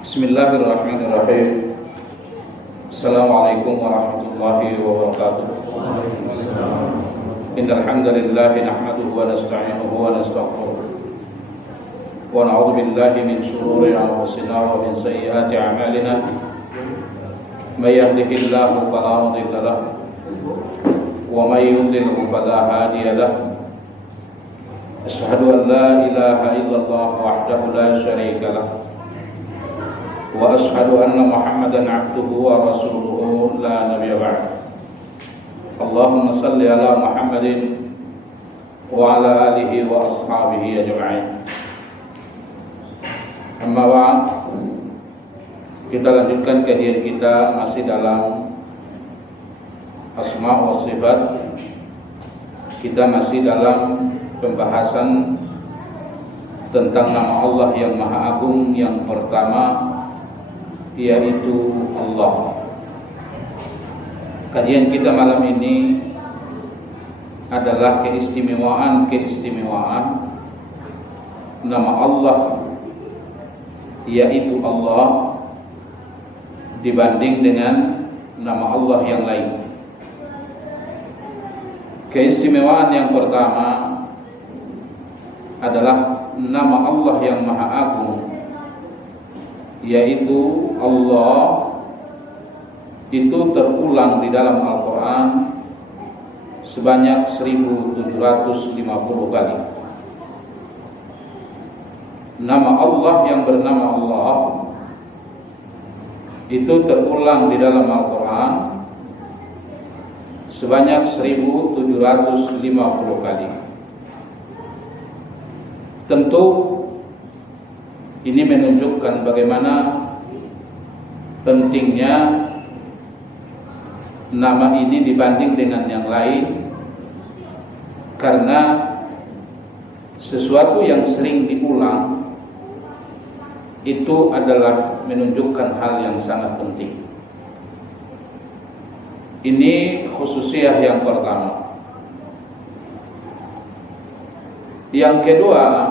Bismillahirrahmanirrahim. Assalamualaikum warahmatullahi wabarakatuh. Innal hamdalillah nahmaduhu wa nasta'inuhu wa nastaghfiruh. Wa na'udzu billahi min shururi anfusina wa min sayyiati a'malina. May yahdihillahu fala mudilla lahu wa may yudlil fala hadiya lahu. Asyhadu an la ilaha illallah wahdahu la syarika lahu wa ashhadu anna Muhammadan abduhu wa rasuluhu la nabiyya ba'd. Allahumma salli ala Muhammadin wa ala alihi wa ashabihi ajma'in. Amma ba'd, kita lanjutkan kajian kita masih dalam asma wa sifat. Kita masih dalam pembahasan tentang nama Allah yang Maha Agung yang pertama, yaitu Allah. Kajian kita malam ini adalah keistimewaan nama Allah, yaitu Allah dibanding dengan nama Allah yang lain. Keistimewaan yang pertama adalah nama Allah yang Maha Agung, yaitu Allah, itu terulang di dalam Al-Quran sebanyak 1750 kali. Nama Allah yang bernama Allah itu terulang di dalam Al-Quran sebanyak 1750 kali. Tentu ini menunjukkan bagaimana pentingnya nama ini dibanding dengan yang lain, karena sesuatu yang sering diulang itu adalah menunjukkan hal yang sangat penting. Ini khususiyah yang pertama. Yang kedua,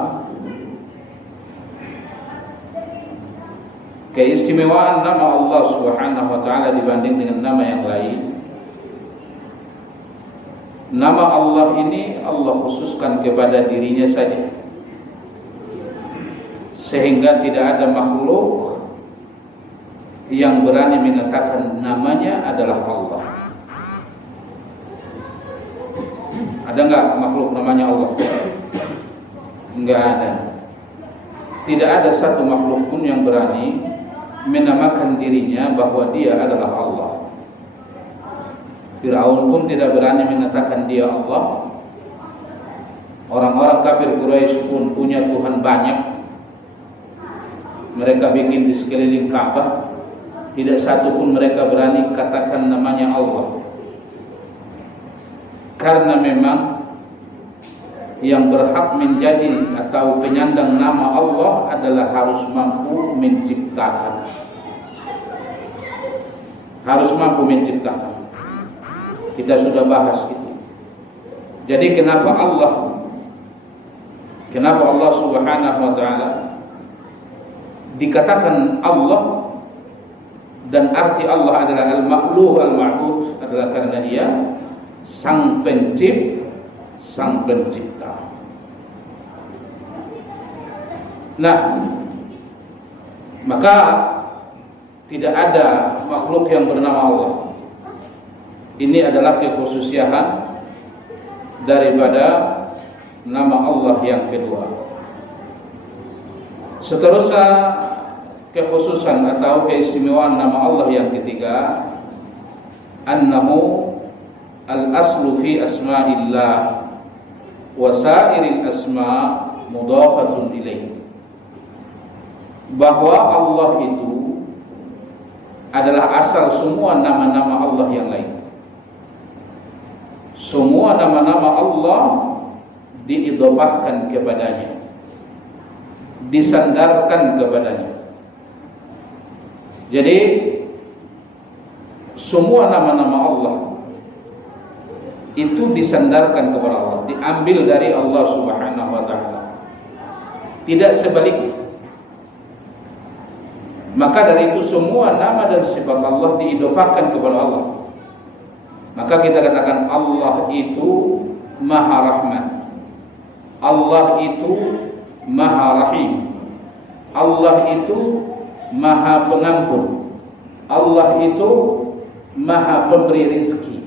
keistimewaan nama Allah Subhanahu wa ta'ala dibanding dengan nama yang lain. Nama Allah ini Allah khususkan kepada dirinya saja, sehingga tidak ada makhluk yang berani mengatakan namanya adalah Allah. Ada enggak makhluk namanya Allah? Enggak ada. Tidak ada satu makhluk pun yang berani menamakan dirinya bahwa dia adalah Allah. Fir'aun pun tidak berani mengatakan dia Allah. Orang-orang kafir Quraisy pun punya Tuhan banyak. Mereka bikin di sekeliling Ka'bah, tidak satu pun mereka berani katakan namanya Allah. Karena memang yang berhak menjadi atau penyandang nama Allah adalah harus mampu menciptakan. Harus mampu menciptakan. Kita sudah bahas itu. Jadi kenapa Allah Subhanahu wa ta'ala dikatakan Allah, dan arti Allah adalah al-ma'luh al-ma'bud, adalah karena dia sang pencipta. Nah, maka tidak ada makhluk yang bernama Allah. Ini adalah kekhususian daripada nama Allah yang kedua. Seterusnya kekhususan atau keistimewaan nama Allah yang ketiga, annahu al-aslu fi asma'illah wa sa'iril asma' mudhafatun ilaih. Bahwa Allah itu adalah asal semua nama-nama Allah yang lain. Semua nama-nama Allah diidhofahkan kepadanya, disandarkan kepadanya. Jadi semua nama-nama Allah itu disandarkan kepada Allah, diambil dari Allah Subhanahu wa ta'ala. Tidak sebaliknya. Maka dari itu semua nama dan sifat Allah diidofahkan kepada Allah. Maka kita katakan Allah itu Maha Rahman, Allah itu Maha Rahim, Allah itu Maha Pengampun, Allah itu Maha Pemberi rizki.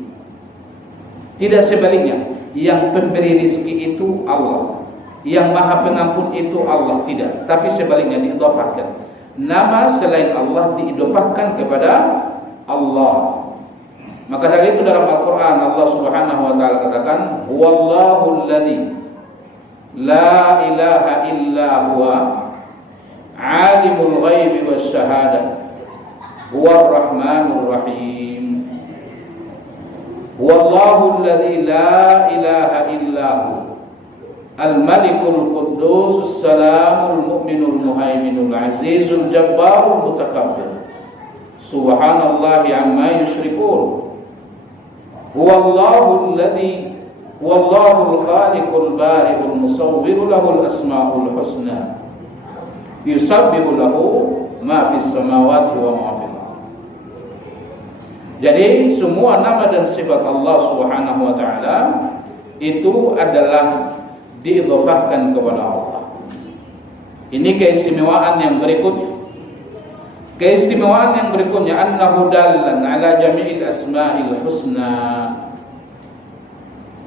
Tidak sebaliknya, yang pemberi rizki itu Allah, yang Maha Pengampun itu Allah. Tidak, tapi sebaliknya diidofahkan. Nama selain Allah diidofahkan kepada Allah. Maka dari itu dalam Al-Quran Allah Subhanahu wa ta'ala katakan, Huwallahu alladhi la ilaha illa huwa alimul ghaibi wasyahadah huwar rahmanur rahim. Huwallahu alladhi la ilaha illa huwa al-malikul quddus salamul mu'minul muhaiminul azizul jabbarul mutakabbir subhanallahi amma yushrikun. Huwallahu alladhi huwallahul khaliqul bari'ul musawwirul lahul asmaul husna yusabbihu lahu ma fis samawati wa ma fil ardh. Jadi semua nama dan sifat Allah Subhanahu wa taala itu adalah diidofahkan kepada Allah. Ini keistimewaan yang berikutnya. Keistimewaan yang berikutnya, annahu dallan ala jami'il asma'il husna.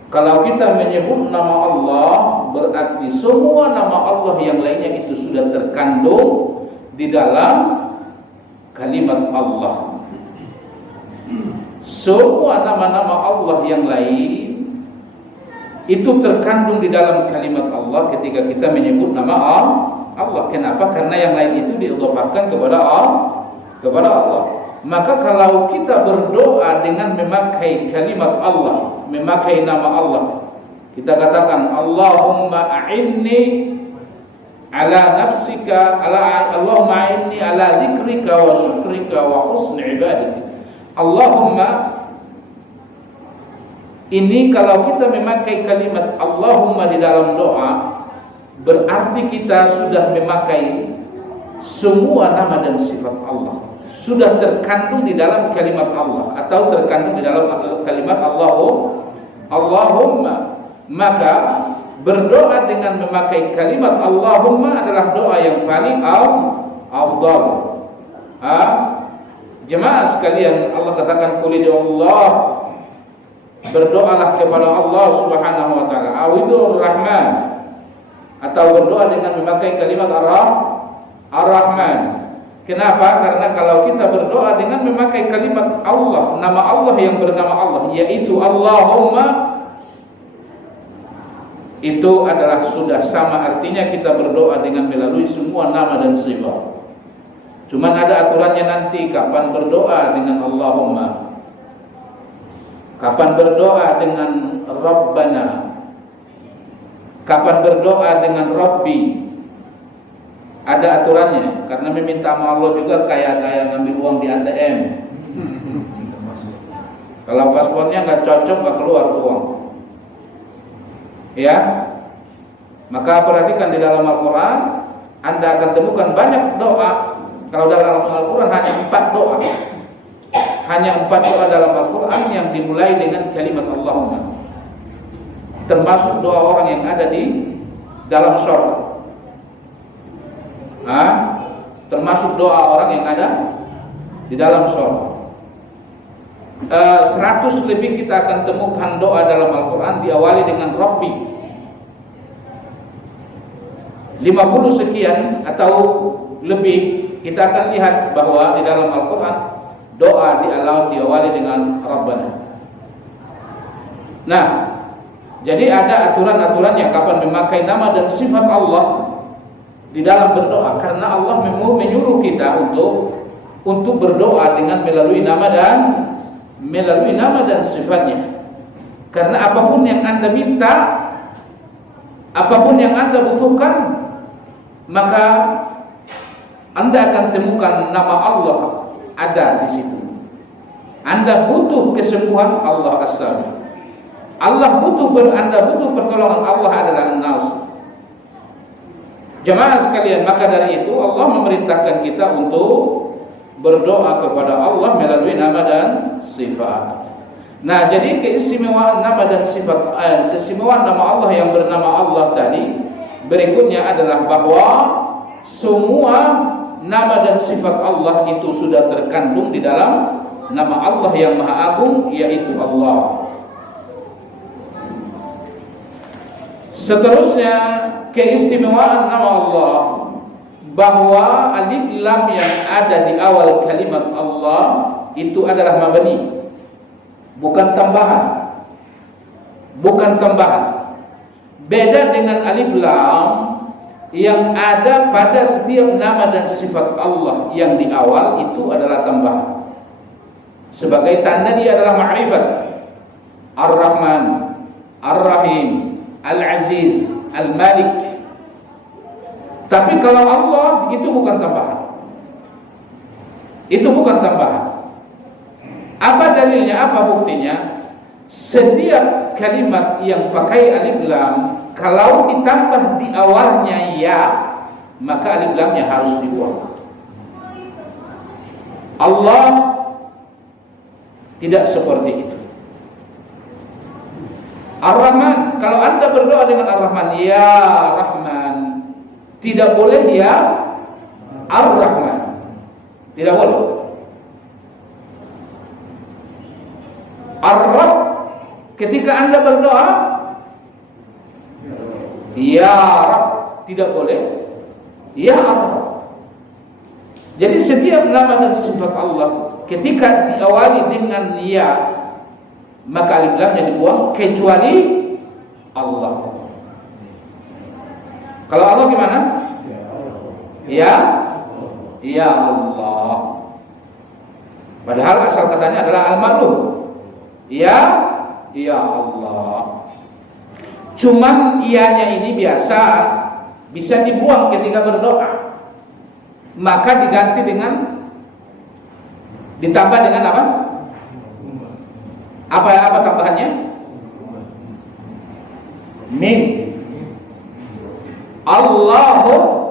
Kalau kita menyebut nama Allah, berarti semua nama Allah yang lainnya itu sudah terkandung di dalam kalimat Allah. Semua nama-nama Allah yang lain itu terkandung di dalam kalimat Allah ketika kita menyebut nama Allah. Kenapa? Karena yang lain itu diidofahkan kepada Allah. Maka kalau kita berdoa dengan memakai kalimat Allah, memakai nama Allah, kita katakan Allahumma a'inni ala nafsika, Allahumma a'inni ala dzikrika wa syukrika wa husni ibadati. Allahumma, ini kalau kita memakai kalimat Allahumma di dalam doa, berarti kita sudah memakai semua nama dan sifat Allah, sudah terkandung di dalam kalimat Allah atau terkandung di dalam kalimat Allahumma. Maka berdoa dengan memakai kalimat Allahumma adalah doa yang paling afdal. Jemaah sekalian, Allah katakan qul Allah, berdoalah kepada Allah Subhanahu wa taala, awidur rahman, atau berdoa dengan memakai kalimat ar-rahman. Kenapa? Karena kalau kita berdoa dengan memakai kalimat Allah, nama Allah yang bernama Allah, yaitu Allahumma, itu adalah sudah sama artinya kita berdoa dengan melalui semua nama dan sifat. Cuman ada aturannya nanti, kapan berdoa dengan Allahumma, kapan berdoa dengan Rabbana, kapan berdoa dengan Rabbi. Ada aturannya, karena meminta sama Allah juga kayak ngambil uang di ATM. Kalau paspornya nggak cocok, nggak keluar uang. Ya, maka perhatikan di dalam Al-Quran, Anda akan temukan banyak doa. Kalau dalam Al-Quran hanya 4 doa, hanya 4 doa dalam Al-Quran yang dimulai dengan kalimat Allahumma, termasuk doa orang yang ada di dalam surga. Termasuk doa orang yang ada di dalam surga. 100 lebih kita akan temukan doa dalam Al-Quran diawali dengan Rabbi. 50 sekian atau lebih kita akan lihat bahwa di dalam Al-Quran doa diawali dengan Rabbana. Nah, jadi ada aturan-aturannya kapan memakai nama dan sifat Allah di dalam berdoa, karena Allah menyuruh kita untuk berdoa dengan melalui nama dan sifatnya. Karena apapun yang Anda minta, apapun yang Anda butuhkan, maka Anda akan temukan nama Allah ada di situ. Anda butuh kesembuhan, Allah As-Sami. Anda butuh pertolongan, Allah adalah An-Nasir. Jemaah sekalian, maka dari itu Allah memerintahkan kita untuk berdoa kepada Allah melalui nama dan sifat. Nah, jadi keistimewaan nama dan sifat, keistimewaan nama Allah yang bernama Allah tadi berikutnya adalah bahwa semua nama dan sifat Allah itu sudah terkandung di dalam nama Allah yang Maha Agung, yaitu Allah. Seterusnya, keistimewaan nama Allah bahwa alif lam yang ada di awal kalimat Allah itu adalah mabni, bukan tambahan. Bukan tambahan. Beda dengan alif lam yang ada pada setiap nama dan sifat Allah yang di awal itu adalah tambahan. Sebagai tanda dia adalah ma'rifat. Ar-Rahman, Ar-Rahim, Al-Aziz, Al-Malik. Tapi kalau Allah itu bukan tambahan. Itu bukan tambahan. Apa dalilnya? Apa buktinya? Setiap kalimat yang pakai alif lam, kalau ditambah di awalnya ya, maka alif lamnya harus dibuang. Allah tidak seperti itu. Ar-Rahman, kalau Anda berdoa dengan Ar-Rahman, ya Rahman, tidak boleh ya Ar-Rahman. Tidak boleh. Ar-Rabb, ketika Anda berdoa ya Rabb, tidak boleh ya Ar-Rabb. Jadi setiap nama dan sifat Allah ketika diawali dengan ya, maka alif lamnya dibuang kecuali Allah. Kalau Allah gimana? Ya Allah. Padahal asal katanya adalah al-ma'lum. Ya Allah. Cuman ianya ini biasa bisa dibuang ketika berdoa. Maka diganti dengan, ditambah dengan apa? Apa tambahannya? Min. Allahumma.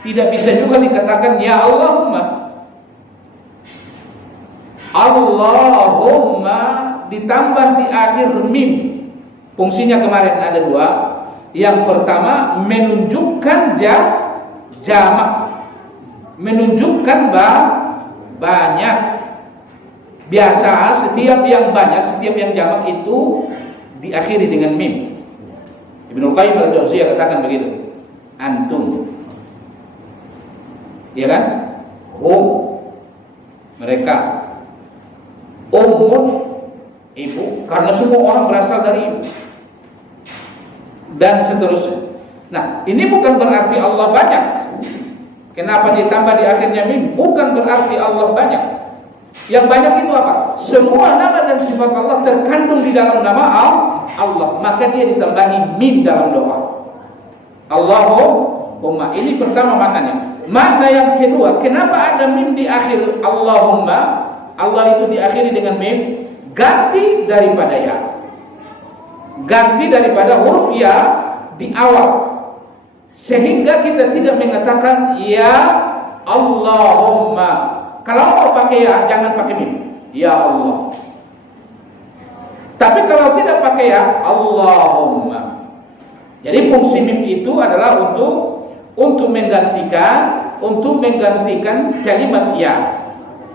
Tidak bisa juga dikatakan ya Allahumma. Allahumma ditambah di akhir mim. Fungsinya kemarin ada dua. Yang pertama menunjukkan jamak, menunjukkan banyak. Biasa setiap yang banyak, setiap yang jamak itu diakhiri dengan mim. Ibnu Qayyim al-Jauziyah katakan begitu. Antum, ya kan? Mereka. Ummun, ibu, karena semua orang berasal dari ibu. Dan seterusnya. Nah, ini bukan berarti Allah banyak. Kenapa ditambah di akhirnya mim? Bukan berarti Allah banyak. Yang banyak itu apa? Semua nama dan sifat Allah terkandung di dalam nama Allah. Maka dia ditambahi mim dalam doa. Allahumma. Ini pertama maknanya. Makna yang kedua, kenapa ada mim di akhir Allahumma? Allah itu diakhiri dengan mim, ganti daripada ya. Ganti daripada huruf ya di awal. Sehingga kita tidak mengatakan ya Allahumma. Kalau mau pakai ya, jangan pakai mim. Ya Allah. Tapi kalau tidak pakai ya, Allahumma. Jadi fungsi mim itu adalah untuk menggantikan kalimat ya.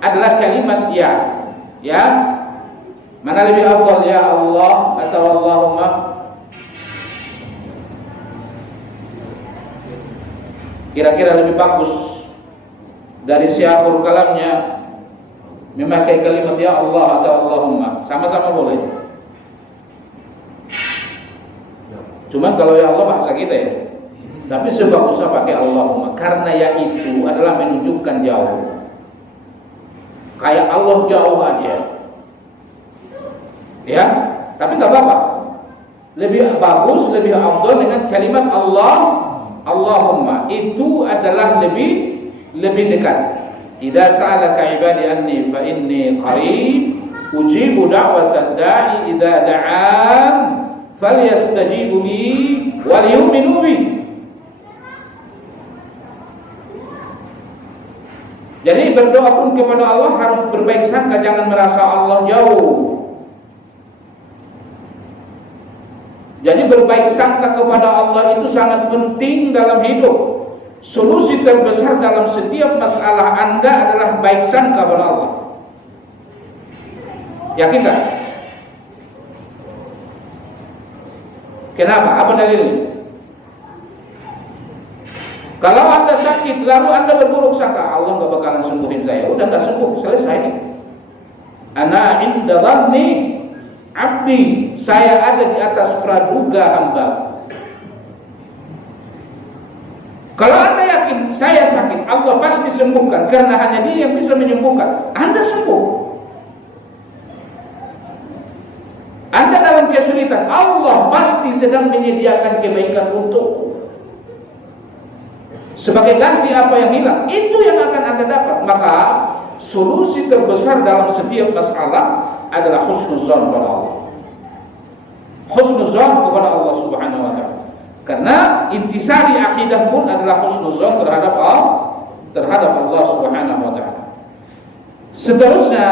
Adalah kalimat ya. Ya. Mana lebih afdal, ya Allah atau Allahumma? Kira-kira lebih bagus dari syakur kalamnya memakai kalimat ya Allah atau Allahumma? Sama-sama boleh. Cuman kalau ya Allah bahasa kita ya. Tapi sebagusnya pakai Allahumma, karena ya itu adalah menunjukkan jauh. Kayak Allah jauh aja. Ya, tapi tak apa-apa. Lebih bagus, lebih afdal dengan kalimat Allahumma. Itu adalah lebih dekat. Idza sa'alaka 'ibadi anni fa inni qarib ujibu da'watad da'i idza da'an falyastajibu li wal yu'minu bi. Jadi berdoa pun kepada Allah harus berbaik sangka, jangan merasa Allah jauh. Jadi berbaik sangka kepada Allah itu sangat penting dalam hidup. Solusi terbesar dalam setiap masalah Anda adalah baik sangka kepada Allah. Yakin tak? Kenapa? Apa dalilnya? Kalau Anda sakit lalu Anda berburuk sangka, Allah gak bakalan sembuhin saya. Udah gak sembuh, selesai. Ana inda dhanni abdi, saya ada di atas praduga hamba. Kalau Anda yakin saya sakit, Allah pasti sembuhkan, karena hanya Dia yang bisa menyembuhkan. Anda sembuh. Anda dalam kesulitan, Allah pasti sedang menyediakan kebaikan untukmu. Sebagai ganti apa yang hilang, itu yang akan Anda dapat. Maka solusi terbesar dalam setiap masalah adalah husnuzan kepada Allah. Husnuzan kepada Allah Subhanahu wa taala. Karena intisari akidah pun adalah husnuzan terhadap Allah Subhanahu wa taala. Seterusnya,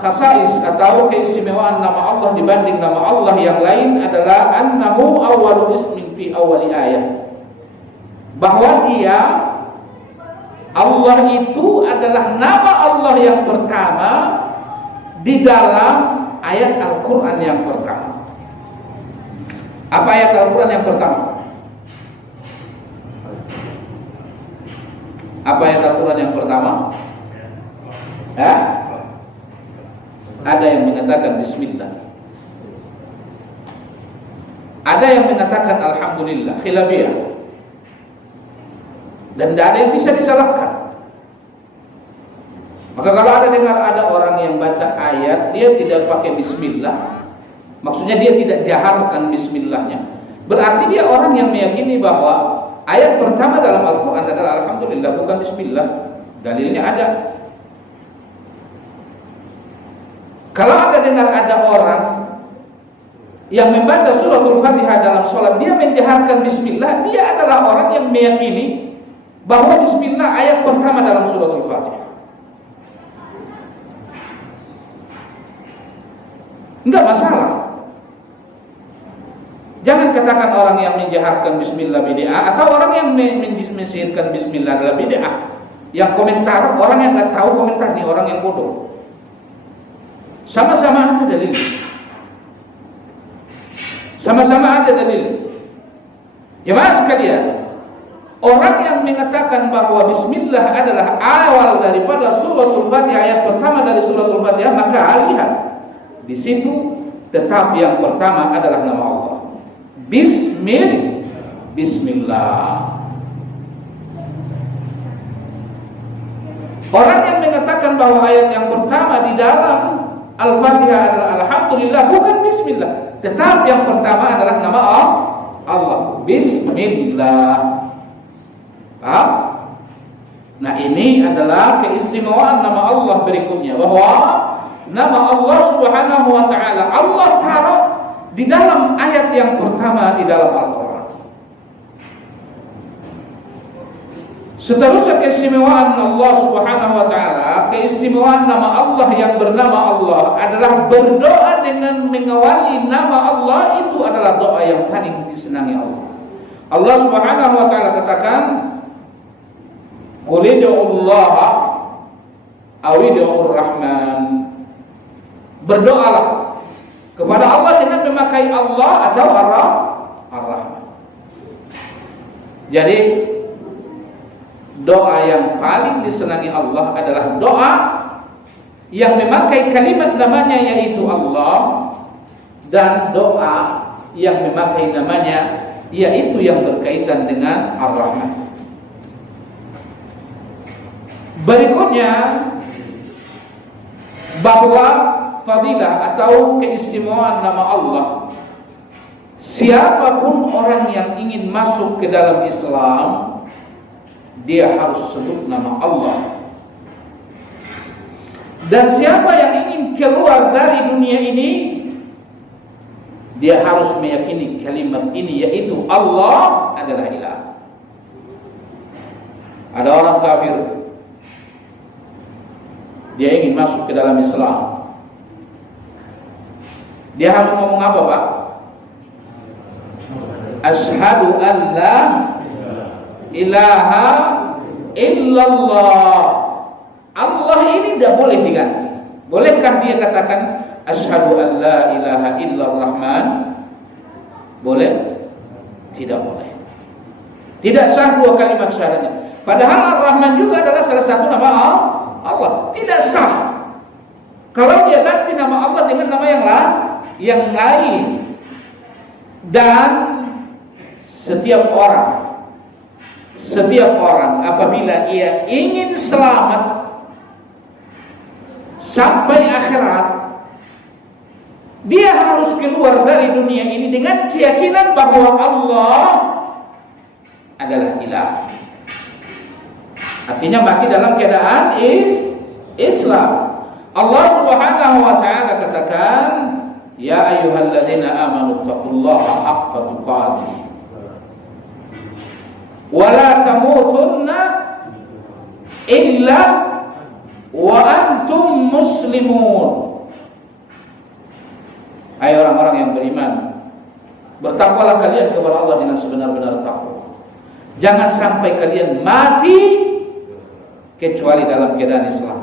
khasais atau keistimewaan nama Allah dibanding nama Allah yang lain adalah annahu awwalu ismin fi awwali ayat. Bahwa Dia, Allah itu adalah nama Allah yang pertama di dalam ayat Al-Quran yang pertama. Apa ayat Al-Quran yang pertama? Apa ayat Al-Quran yang pertama? Ada yang mengatakan Bismillah, ada yang mengatakan Alhamdulillah, khilafiyah. Dan tidak ada yang bisa disalahkan. Maka kalau Anda dengar ada orang yang baca ayat, dia tidak pakai bismillah, maksudnya dia tidak jaharkan bismillahnya, berarti dia orang yang meyakini bahwa ayat pertama dalam Al-Quran adalah Alhamdulillah, bukan bismillah. Dalilnya ada. Kalau Anda dengar ada orang yang membaca suratul Fatihah dalam sholat, dia menjaharkan bismillah, dia adalah orang yang meyakini bahwa bismillah ayat pertama dalam suratul Fatihah. Enggak masalah. Jangan katakan orang yang menjaharkan bismillah bid'ah atau orang yang mensihirkan bismillah adalah bid'ah. Yang komentar orang yang enggak tahu komentar nih, orang yang bodoh. Sama-sama ada dalil. Sama-sama ada dalil. Jemaah sekalian, orang yang mengatakan bahwa bismillah adalah awal daripada suratul Fatihah, ayat pertama dari suratul Fatihah, maka lihat di situ tetap yang pertama adalah nama Allah. Bismillah. Orang yang mengatakan bahwa ayat yang pertama di dalam Al-Fatihah adalah Alhamdulillah, bukan bismillah, tetap yang pertama adalah nama Allah. Bismillah. Paham? Nah, ini adalah keistimewaan nama Allah berikutnya, bahwa nama Allah Subhanahu wa taala Allah taruh di dalam ayat yang pertama di dalam Al-Quran. Seterusnya keistimewaan Allah Subhanahu wa taala, keistimewaan nama Allah yang bernama Allah adalah berdoa dengan mengawali nama Allah, itu adalah doa yang paling disenangi Allah. Allah Subhanahu wa taala katakan, qul ud'ullaha aw ud'ur rahman. Berdoalah kepada Allah dengan memakai Allah atau Ar-Rahman. Jadi doa yang paling disenangi Allah adalah doa yang memakai kalimat namanya yaitu Allah, dan doa yang memakai namanya yaitu yang berkaitan dengan Ar-Rahman. Berikutnya, bahwa fadilah atau keistimewaan nama Allah, siapapun orang yang ingin masuk ke dalam Islam, dia harus sebut nama Allah. Dan siapa yang ingin keluar dari dunia ini, Dia harus meyakini kalimat ini, yaitu Allah adalah ilah. Ada orang kafir, dia ingin masuk ke dalam Islam. Dia harus ngomong apa, Pak? Asyhadu an la ilaha illallah. Allah ini tidak boleh diganti. Bolehkah dia katakan asyhadu an la ilaha illallah? Boleh? Tidak boleh. Tidak sah dua kalimat syahadatnya. Padahal Ar-Rahman juga adalah salah satu nama Allah. Tidak sah kalau dia ganti nama Allah dengan nama yang lain. Dan setiap orang apabila ia ingin selamat sampai akhirat, dia harus keluar dari dunia ini dengan keyakinan bahwa Allah adalah ilah. Artinya mati dalam keadaan Islam. Allah Subhanahu wa taala katakan, ya ayyuhalladzina amanu taqullaha haqqa tuqatih wa la tamutunna illa wa antum muslimun. Hai orang-orang yang beriman, bertakwalah kalian kepada Allah dengan sebenar-benar takwa. Jangan sampai kalian mati kecuali dalam keadaan Islam.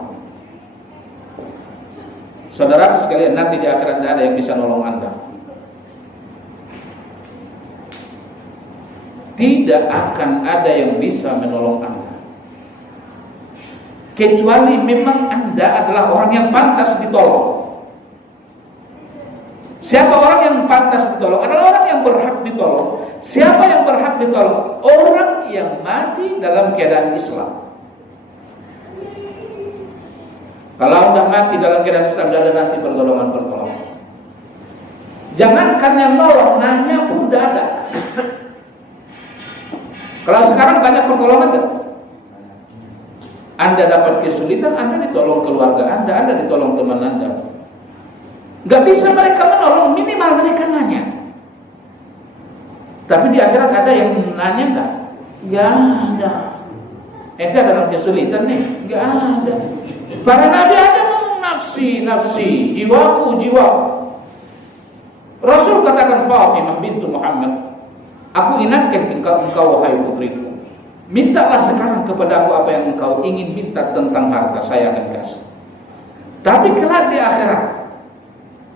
Saudara sekalian, nanti di akhirat tidak ada yang bisa nolong Anda. Tidak akan ada yang bisa menolong Anda, kecuali memang Anda adalah orang yang pantas ditolong. Siapa orang yang pantas ditolong? Adalah orang yang berhak ditolong. Siapa yang berhak ditolong? Orang yang mati dalam keadaan Islam. Kalau tidak mati dalam keadaan Islam, tidak ada nanti pertolongan. Jangankan yang nolong, nanya pun tidak ada. Kalau sekarang banyak pertolongan kan? Anda dapat kesulitan, Anda ditolong keluarga Anda ditolong teman Anda. Gak bisa mereka menolong, minimal mereka nanya. Tapi di akhirat ada yang nanya enggak? Gak ada. Ente dalam kesulitan nih? Gak ada. Para nabi ada ngomong nafsi, jiwaku. Rasul katakan, Fatimah bintu Muhammad, aku ingatkan engkau wahai putriku, mintalah sekarang kepada aku apa yang engkau ingin minta tentang harta, saya akan kasih. Tapi kelak di akhirat,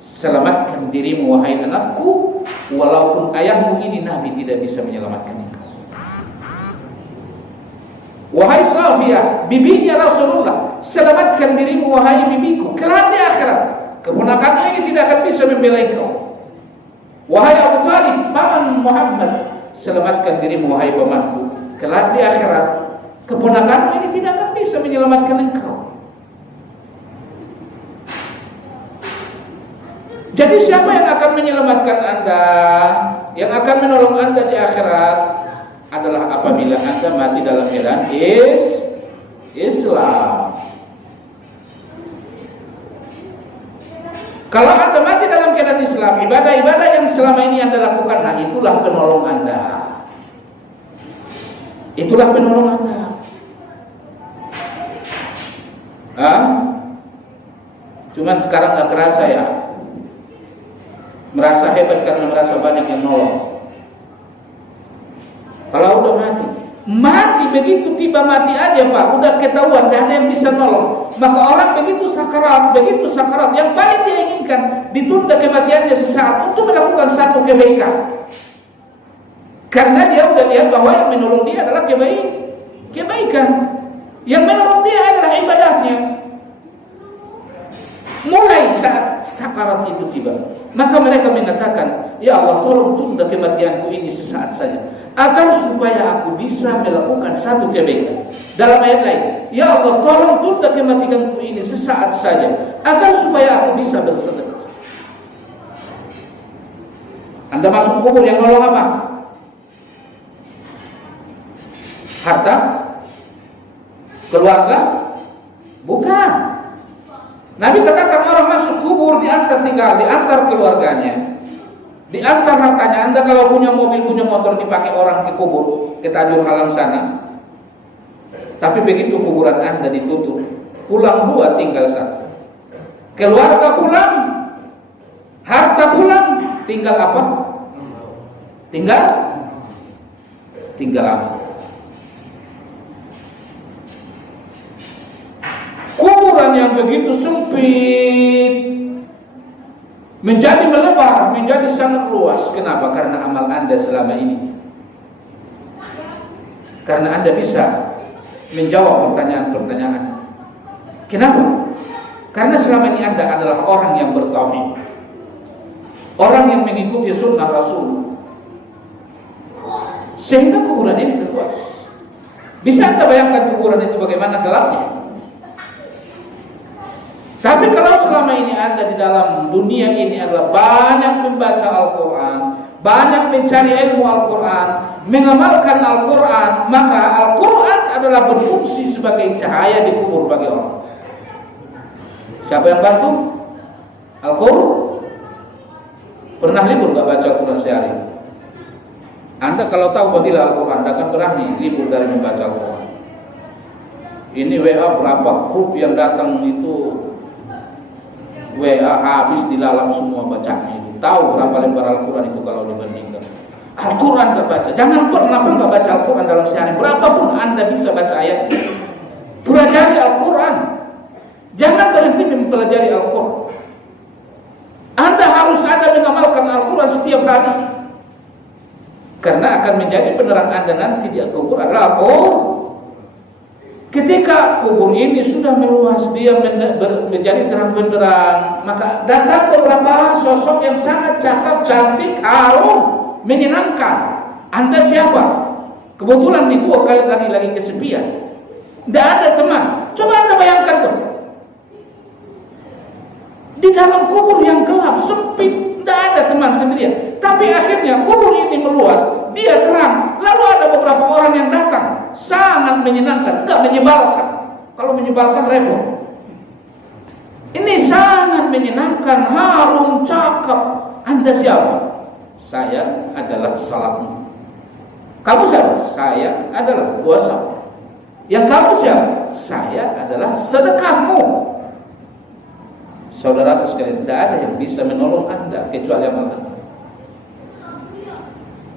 selamatkan dirimu wahai anakku, walaupun ayahmu ini nabi tidak bisa menyelamatkan engkau. Wahai Safiyah, bibinya Rasulullah, selamatkan dirimu wahai bibiku, kelak di akhirat keponakanmu ini tidak akan bisa membela engkau. Wahai Abu Talib, paman Muhammad, selamatkan dirimu wahai pamanku, kelak di akhirat keponakanmu ini tidak akan bisa menyelamatkan engkau. Jadi siapa yang akan menyelamatkan Anda, yang akan menolong Anda di akhirat, adalah apabila Anda mati dalam keadaan Islam. Kalau Anda mati dalam keadaan Islam, ibadah-ibadah yang selama ini Anda lakukan, nah itulah penolong Anda. Itulah penolong Anda. Cuman sekarang gak kerasa ya, merasa hebat karena merasa banyak yang nolong. Kalau udah mati begitu tiba mati aja Pak, udah ketahuan tidak ada yang bisa nolong. Maka orang begitu sakarat, yang paling dia inginkan ditunda kematiannya sesaat untuk melakukan satu kebaikan. Karena dia udah lihat bahwa yang menolong dia adalah kebaikan. Yang menolong dia adalah ibadahnya. Mulai saat sakarat itu tiba, maka mereka mengatakan, ya Allah tolong tunda kematianku ini sesaat saja, agar supaya aku bisa melakukan satu kebaikan. Dalam ayat lain, ya Allah tolong tunda kematianku ini sesaat saja, agar supaya aku bisa bersedekah. Anda masuk kubur yang nolong apa? Harta? Keluarga? Bukan. Nabi katakan orang masuk kubur diantar keluarganya. Di antara hartanya Anda kalau punya mobil, punya motor dipakai orang ke kubur, ke tajur halang sana. Tapi begitu kuburan Anda ditutup, pulang 2 tinggal 1. Keluarga pulang, harta pulang, tinggal apa? Tinggal apa? Kuburan yang begitu sempit menjadi melebar, menjadi sangat luas. Kenapa? Karena amal Anda selama ini. Karena Anda bisa menjawab pertanyaan-pertanyaan. Kenapa? Karena selama ini Anda adalah orang yang bertauhid, orang yang mengikuti sunnah Rasul, sehingga kuburan ini terluas. Bisa Anda bayangkan kuburan itu bagaimana gelapnya? Tapi kalau selama ini Anda di dalam dunia ini adalah banyak membaca Al-Quran, banyak mencari ilmu Al-Quran, mengamalkan Al-Quran, maka Al-Quran adalah berfungsi sebagai cahaya di kubur bagi orang. Siapa yang bantu? Al-Quran. Pernah libur gak baca Al-Quran sehari? Anda kalau tahu fadilah Al-Quran, Anda akan berani libur dari membaca Al-Quran. Ini WA berapa grup yang datang itu, WA habis dilalam semua bacanya itu. Tahu berapa lembar Al-Quran itu kalau dibandingkan. Al-Quran gak baca. Jangan pernah pun gak baca Al-Quran dalam sehari. Berapapun Anda bisa baca ayat, pelajari Al-Quran. Jangan berhenti mempelajari Al-Quran. Anda harus ada mengamalkan Al-Quran setiap hari. Karena akan menjadi penerang Anda nanti di kubur adalah Al-Quran. Ketika kubur ini sudah meluas, dia menjadi terang benderang, maka datang beberapa sosok yang sangat cakep, cantik, harum, menyenangkan. Anda siapa? Kebetulan di gua lagi kesepian, tidak ada teman. Coba Anda bayangkan tuh, di dalam kubur yang gelap, sempit, tidak ada teman sendirian. Tapi akhirnya kubur ini meluas, dia terang. Lalu ada beberapa orang yang datang, sangat menyenangkan, tidak menyebalkan. Kalau menyebalkan repot. Ini sangat menyenangkan, harum, cakep. Anda siapa? Saya adalah salatmu. Kamu siapa? Saya adalah puasa. Yang kamu siapa? Saya adalah sedekahmu. Saudara sekalian, tidak ada yang bisa menolong Anda kecuali amal Anda.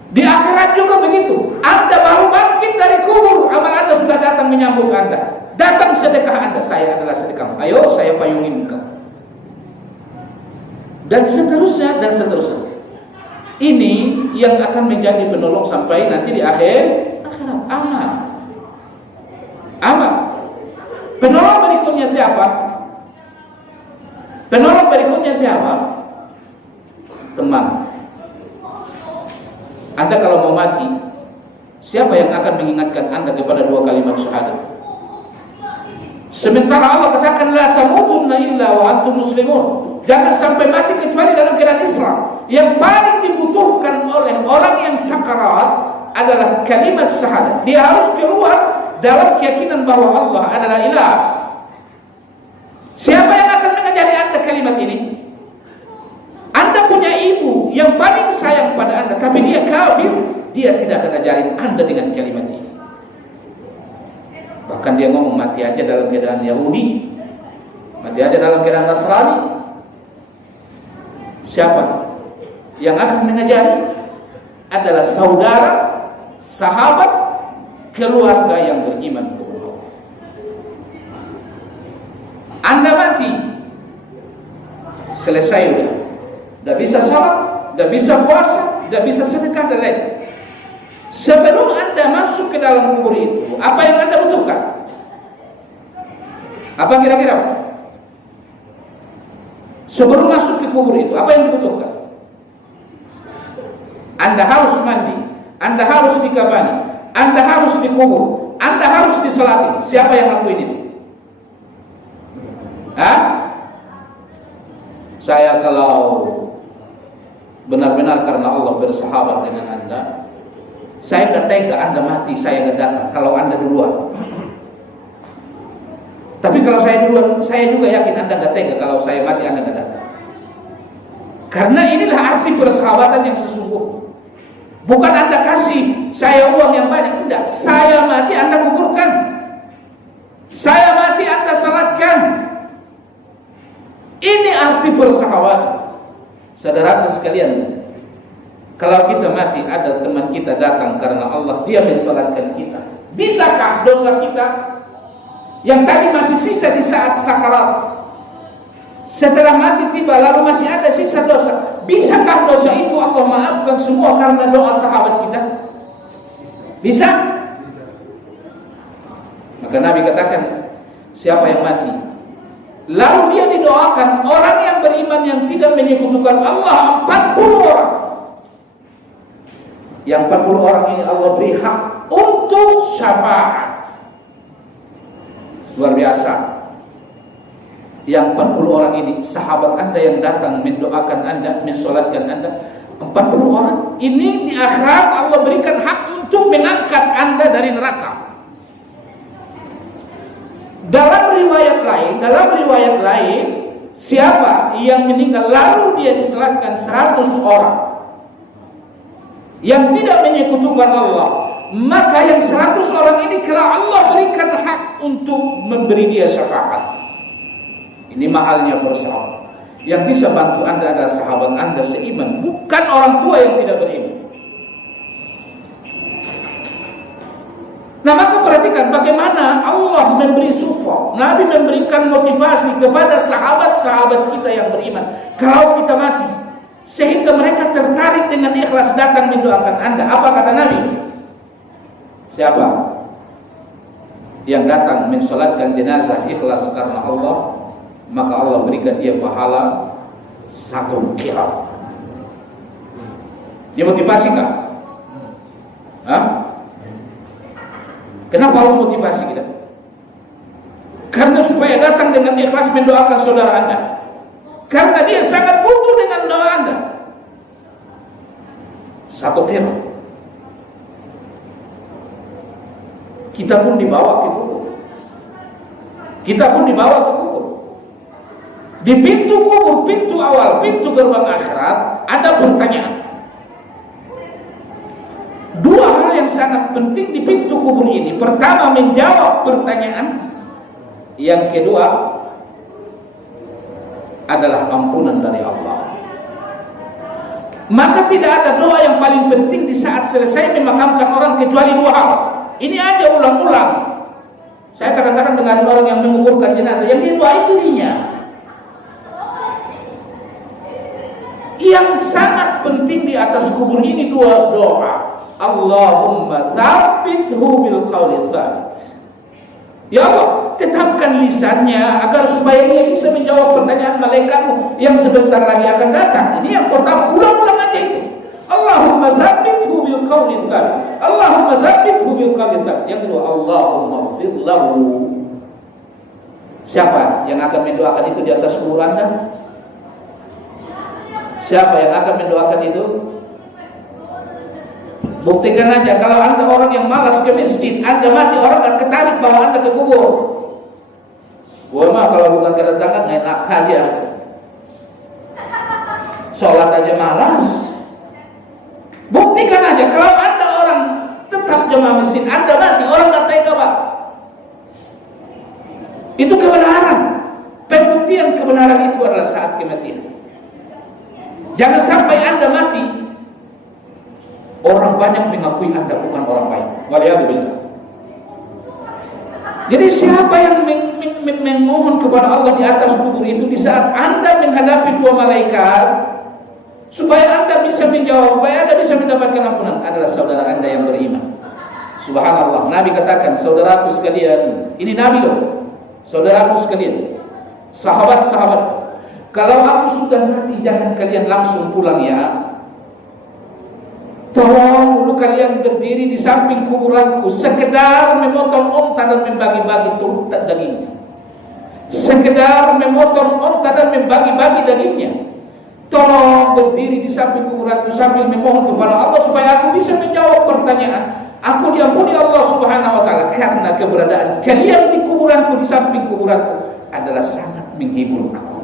Di akhirat juga begitu. Anda baru bangkit dari kubur, amal Anda sudah datang menyambut Anda. Datang sedekah Anda, saya adalah sedekahmu. Ayo saya payungin engkau. Dan seterusnya dan seterusnya. Ini yang akan menjadi penolong sampai nanti di akhirat. Amal. Penolong berikutnya siapa? Penolong berikutnya siapa? Teman. Anda kalau mau mati, siapa yang akan mengingatkan Anda kepada 2 kalimat syahadat? Sementara Allah katakan la tamutunna illa wa antum muslimun. Jangan sampai mati kecuali dalam keadaan Islam. Yang paling dibutuhkan oleh orang yang sakarat adalah kalimat syahadat. Dia harus keluar dalam keyakinan bahwa Allah adalah ilah. Siapa yang akan mengajari Anda kalimat ini? Anda punya ibu yang paling sayang pada Anda, tapi dia kafir, dia tidak akan ajarin Anda dengan kalimat ini. Bahkan dia ngomong mati aja dalam keadaan Yahudi, mati aja dalam keadaan Nasrani. Siapa yang akan mengajari? Adalah saudara, sahabat, keluarga yang beriman kepada Allah. Anda mati, selesai udah. Tidak bisa sholat, tidak bisa puasa, tidak bisa sedekah dan lain. Sebelum Anda masuk ke dalam kubur itu, apa yang Anda butuhkan? Apa kira-kira? Sebelum masuk ke kubur itu, apa yang dibutuhkan? Anda harus mandi, Anda harus dikafani, Anda harus dikubur, Anda harus disolati. Siapa yang lakuin itu? Saya kalau benar-benar karena Allah bersahabat dengan Anda, saya ketika Anda mati, saya nggak datang. Kalau Anda duluan. Tapi kalau saya duluan, saya juga yakin Anda nggak tega. Kalau saya mati, Anda nggak datang. Karena inilah arti persahabatan yang sesungguhnya. Bukan Anda kasih saya uang yang banyak, tidak. Saya mati Anda kuburkan, saya mati Anda salatkan. Ini arti persahabatan. Saudaraku sekalian, kalau kita mati ada teman kita datang karena Allah, dia mensalatkan kita, bisakah dosa kita yang tadi masih sisa di saat sakarat, setelah mati tiba lalu masih ada sisa dosa, bisakah dosa itu Allah maafkan semua karena doa sahabat kita? Bisa? Maka Nabi katakan, siapa yang mati lalu dia didoakan orang yang beriman yang tidak menyekutukan Allah 40 orang. Yang 40 orang ini Allah beri hak untuk syafaat. Luar biasa. Yang 40 orang ini sahabat Anda yang datang mendoakan Anda, mensolatkan Anda, 40 orang ini di akhirat Allah berikan hak untuk mengangkat Anda dari neraka. Dalam riwayat lain, siapa yang meninggal lalu dia disolatkan 100 orang yang tidak menyekutukan Allah, maka yang 100 orang ini kalau Allah berikan hak untuk memberi dia syafaat. Ini mahalnya bersahabat. Yang bisa bantu Anda adalah sahabat Anda seiman, bukan orang tua yang tidak beriman. Nah, maka perhatikan bagaimana Allah memberi support. Nabi memberikan motivasi kepada sahabat-sahabat kita yang beriman. Kalau kita mati, sehingga mereka tertarik dengan ikhlas datang mendoakan Anda. Apa kata Nabi? Siapa yang datang mensolatkan jenazah ikhlas karena Allah, maka Allah berikan dia pahala 1 qirat. Dia motivasi enggak? Hah? Kenapa Allah motivasi kita? Karena supaya datang dengan ikhlas mendoakan saudara Anda. Karena dia sangat butuh dengan doa Anda. 1 qirat. Kita pun dibawa ke kubur. Di pintu kubur, pintu awal, pintu gerbang akhirat, ada pertanyaan. 2 hal yang sangat penting di pintu kubur ini. Pertama, menjawab pertanyaan. Yang kedua adalah ampunan dari Allah. Maka tidak ada doa yang paling penting di saat selesai memakamkan orang kecuali 2 hal. Ini aja ulang-ulang. Saya kadang-kadang dengan orang yang menguburkan jenazah, yang didoain dirinya. Yang sangat penting di atas kubur ini 2 doa. Allahumma tsabbithu bil qawli tsabit. Ya Allah, tetapkan lisannya agar supaya dia bisa menjawab pertanyaan malaikatmu yang sebentar lagi akan datang. Ini yang pertama, ulang-ulang aja itu. Allahumma tsabbithu bil qawli tsabit. Allahumma tsabbithu bil qawli tsabit. Yang kedua, Allahumma ighfir lahu. Siapa yang akan mendoakan itu di atas kubur Anda? Siapa yang akan mendoakan itu? Buktikan aja. Kalau Anda orang yang malas ke masjid, Anda mati, orang akan ketarik bawa Anda ke kubur. Wah, mah kalau bukan kedatangan enak aja. Sholat aja malas. Buktikan aja. Kalau Anda orang tetap jemaah masjid, Anda mati, orang akan tega, Pak. Itu kebenaran. Pembuktian kebenaran itu adalah saat kematian. Jangan sampai Anda mati, orang banyak mengakui Anda bukan orang baik. Waliyadzubillah. Jadi siapa yang memohon kepada Allah di atas kubur itu di saat Anda menghadapi 2 malaikat, supaya Anda bisa menjawab, supaya Anda bisa mendapatkan ampunan, adalah saudara Anda yang beriman. Subhanallah. Nabi katakan, saudaraku sekalian, ini Nabi loh, saudaraku sekalian, sahabat-sahabat, kalau aku sudah mati jangan kalian langsung pulang ya. Tolong dulu kalian berdiri di samping kuburanku, sekedar memotong onta dan membagi-bagi turut dagingnya. Sekedar memotong onta dan membagi-bagi dagingnya. Tolong berdiri di samping kuburanku sambil memohon kepada Allah supaya aku bisa menjawab pertanyaan. Aku diampuni Allah Subhanahu wa taala karena keberadaan kalian di kuburanku, di samping kuburanku adalah sangat menghibur aku.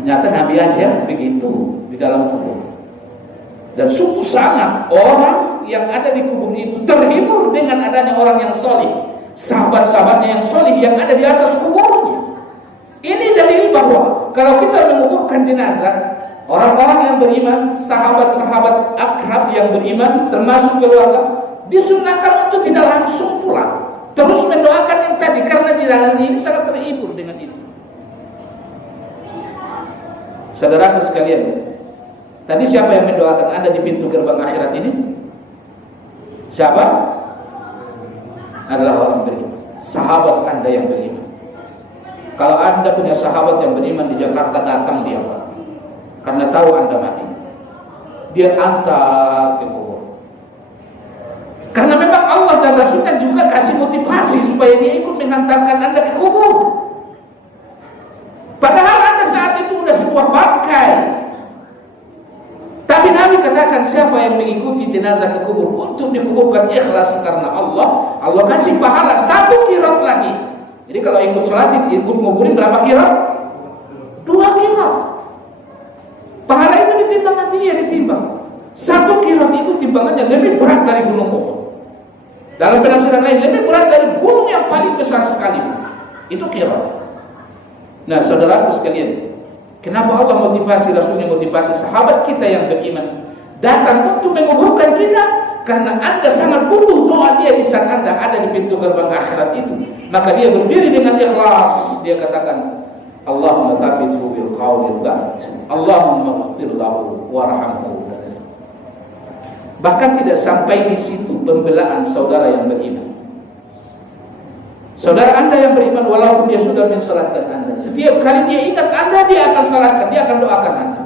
Ternyata Nabi aja begitu di dalam kubur. Dan sungguh sangat orang yang ada di kubur itu terhibur dengan adanya orang yang soleh, sahabat-sahabatnya yang soleh yang ada di atas kuburnya. Ini dalil bahwa kalau kita menguburkan jenazah, orang-orang yang beriman, sahabat-sahabat akrab yang beriman, termasuk keluarga, disunahkan untuk tidak langsung pulang, terus mendoakan yang tadi, karena jenazah ini sangat terhibur dengan itu. Saudaraku sekalian, tadi siapa yang mendoakan Anda di pintu gerbang akhirat ini? Siapa? Adalah orang beriman, sahabat Anda yang beriman. Kalau Anda punya sahabat yang beriman di Jakarta, datang dia, Pak, karena tahu Anda mati, dia antar ke kubur. Karena memang Allah dan Rasulnya juga kasih motivasi supaya dia ikut mengantarkan Anda ke kubur. Padahal Anda saat itu sudah sebuah bangkai. Tapi Nabi katakan, siapa yang mengikuti jenazah ke kubur untuk dikuburkan ikhlas karena Allah, Allah kasih pahala 1 qirat lagi. Jadi kalau ikut sholat, ikut nguburin berapa qirat? 2 qirat. Pahala itu ditimbang, nantinya ditimbang. 1 qirat itu timbangannya lebih berat dari gunung Uhud. Dalam penafsiran lain, lebih berat dari gunung yang paling besar sekali. Itu qirat. Nah, saudaraku sekalian, kenapa Allah motivasi, Rasulnya motivasi sahabat kita yang beriman datang untuk menguburkan kita? Karena Anda sangat butuh doa dia di saat Anda ada di pintu gerbang akhirat itu. Maka dia berdiri dengan ikhlas. Dia katakan, Allahumma thabithu bil qawli tsabit, Allahumma ighfir lahu warhamhu. Bahkan tidak sampai di situ pembelaan saudara yang beriman. Saudara Anda yang beriman, walaupun dia sudah mensalatkan Anda, setiap kali dia ingat Anda, dia akan salatkan, dia akan doakan Anda.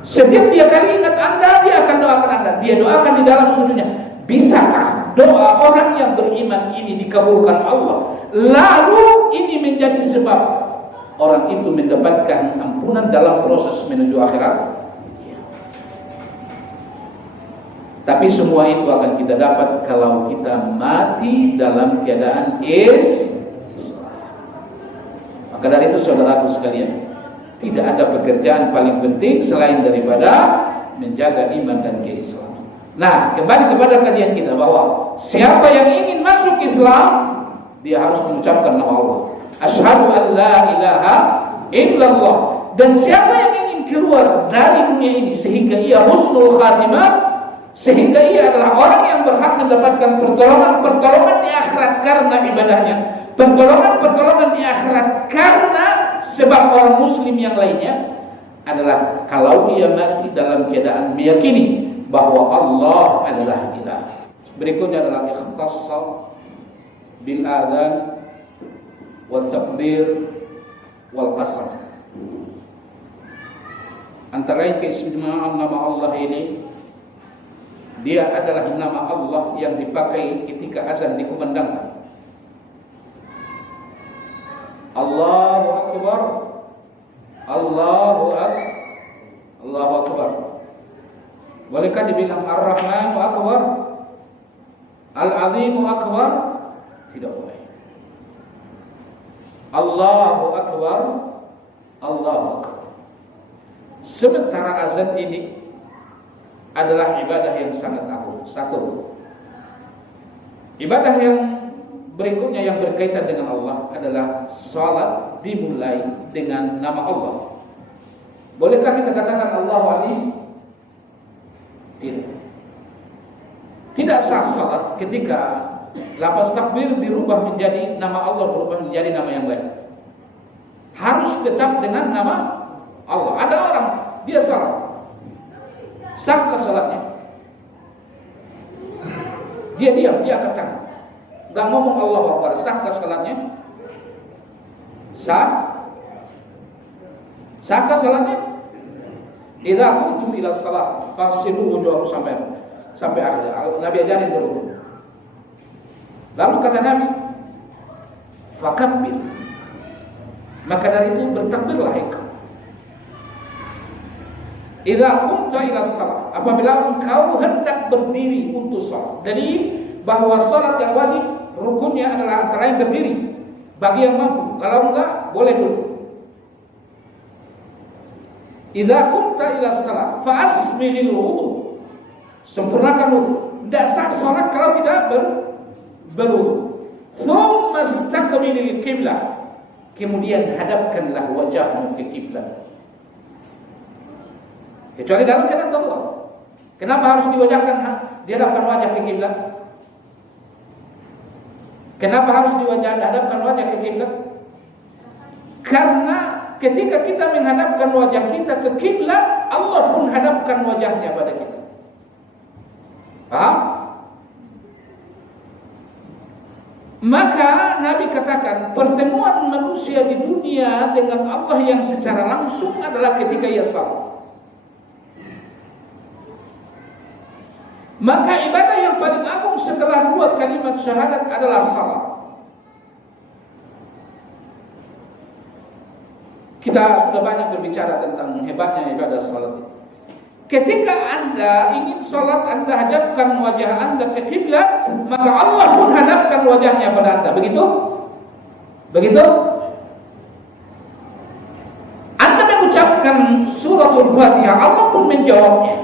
Setiap dia kali ingat Anda, dia akan doakan Anda. Dia doakan di dalam sujudnya. Bisakah doa orang yang beriman ini dikabulkan Allah? Lalu ini menjadi sebab orang itu mendapatkan ampunan dalam proses menuju akhirat. Tapi semua itu akan kita dapat kalau kita mati dalam keadaan Islam. Maka dari itu saudaraku sekalian, tidak ada pekerjaan paling penting selain daripada menjaga iman dan keislaman. Nah, kembali kepada kajian kita bahwa siapa yang ingin masuk Islam, dia harus mengucapkan nama Allah, asyhadu an la ilaha illallah. Dan siapa yang ingin keluar dari dunia ini sehingga ia husnul khatimah, sehingga ia adalah orang yang berhak mendapatkan pertolongan di akhirat karena ibadahnya, pertolongan di akhirat karena sebab orang muslim yang lainnya, adalah kalau dia mati dalam keadaan meyakini bahwa Allah adalah ilah. Berikutnya adalah ikhtassa bil adzan wal takbir wal qasam. Antara lain keistimewaan nama Allah ini, dia adalah nama Allah yang dipakai ketika azan dikumandangkan. Allahu Akbar, Allahu Akbar, Allahu Akbar. Bolehkah dibilang Ar-Rahmanu Akbar, Al-Azimu Akbar? Tidak boleh. Allahu Akbar, Allahu Akbar. Sementara azan ini adalah ibadah yang sangat agung. Satu, ibadah yang berikutnya yang berkaitan dengan Allah adalah salat dimulai dengan nama Allah. Bolehkah kita katakan Allahu Alim? Tidak. Tidak sah salat ketika lafaz takbir dirubah menjadi nama Allah, berubah menjadi nama yang lain. Harus tetap dengan nama Allah. Ada orang dia salat, sahkah salatnya? Dia diam, dia angkat tangan, enggak ngomong Allahu Akbar. Sahkah salatnya? Sahkah salatnya? Idza qumtum ila shalah fasilu wujuhakum sampai akhir. Nabi ajarin dulu. Lalu kata Nabi, fakabbir. Maka dari itu bertakbirlah engkau. Idza qumta ila shalah, apabila engkau hendak berdiri untuk salat. Jadi bahwa salat yang wajib rukunnya adalah antara lain berdiri bagi yang mampu. Kalau enggak boleh duduk. idza qumta ila shalah fa'asbighil wudu. Sempurnakan wudu. Tidak sah salat kalau tidak berwudu. Thumma istaqbilil qiblah. Kemudian hadapkanlah wajahmu ke kiblat. Kecuali dalam keadaan darurat. Kenapa harus dihadapkan wajah ke kiblat? Kenapa harus dihadapkan wajah ke kiblat? Karena ketika kita menghadapkan wajah kita ke kiblat, Allah pun hadapkan wajahnya pada kita. Paham? Maka Nabi katakan pertemuan manusia di dunia dengan Allah yang secara langsung adalah ketika ia salat. Maka ibadah yang paling agung setelah dua kalimat syahadat adalah salat. Kita sudah banyak berbicara tentang hebatnya ibadah salat. Ketika Anda ingin salat, Anda hadapkan wajah Anda ke kiblat, maka Allah pun hadapkan wajahnya pada Anda. Begitu? Begitu? Anda mengucapkan suratul Fatihah, Allah pun menjawabnya.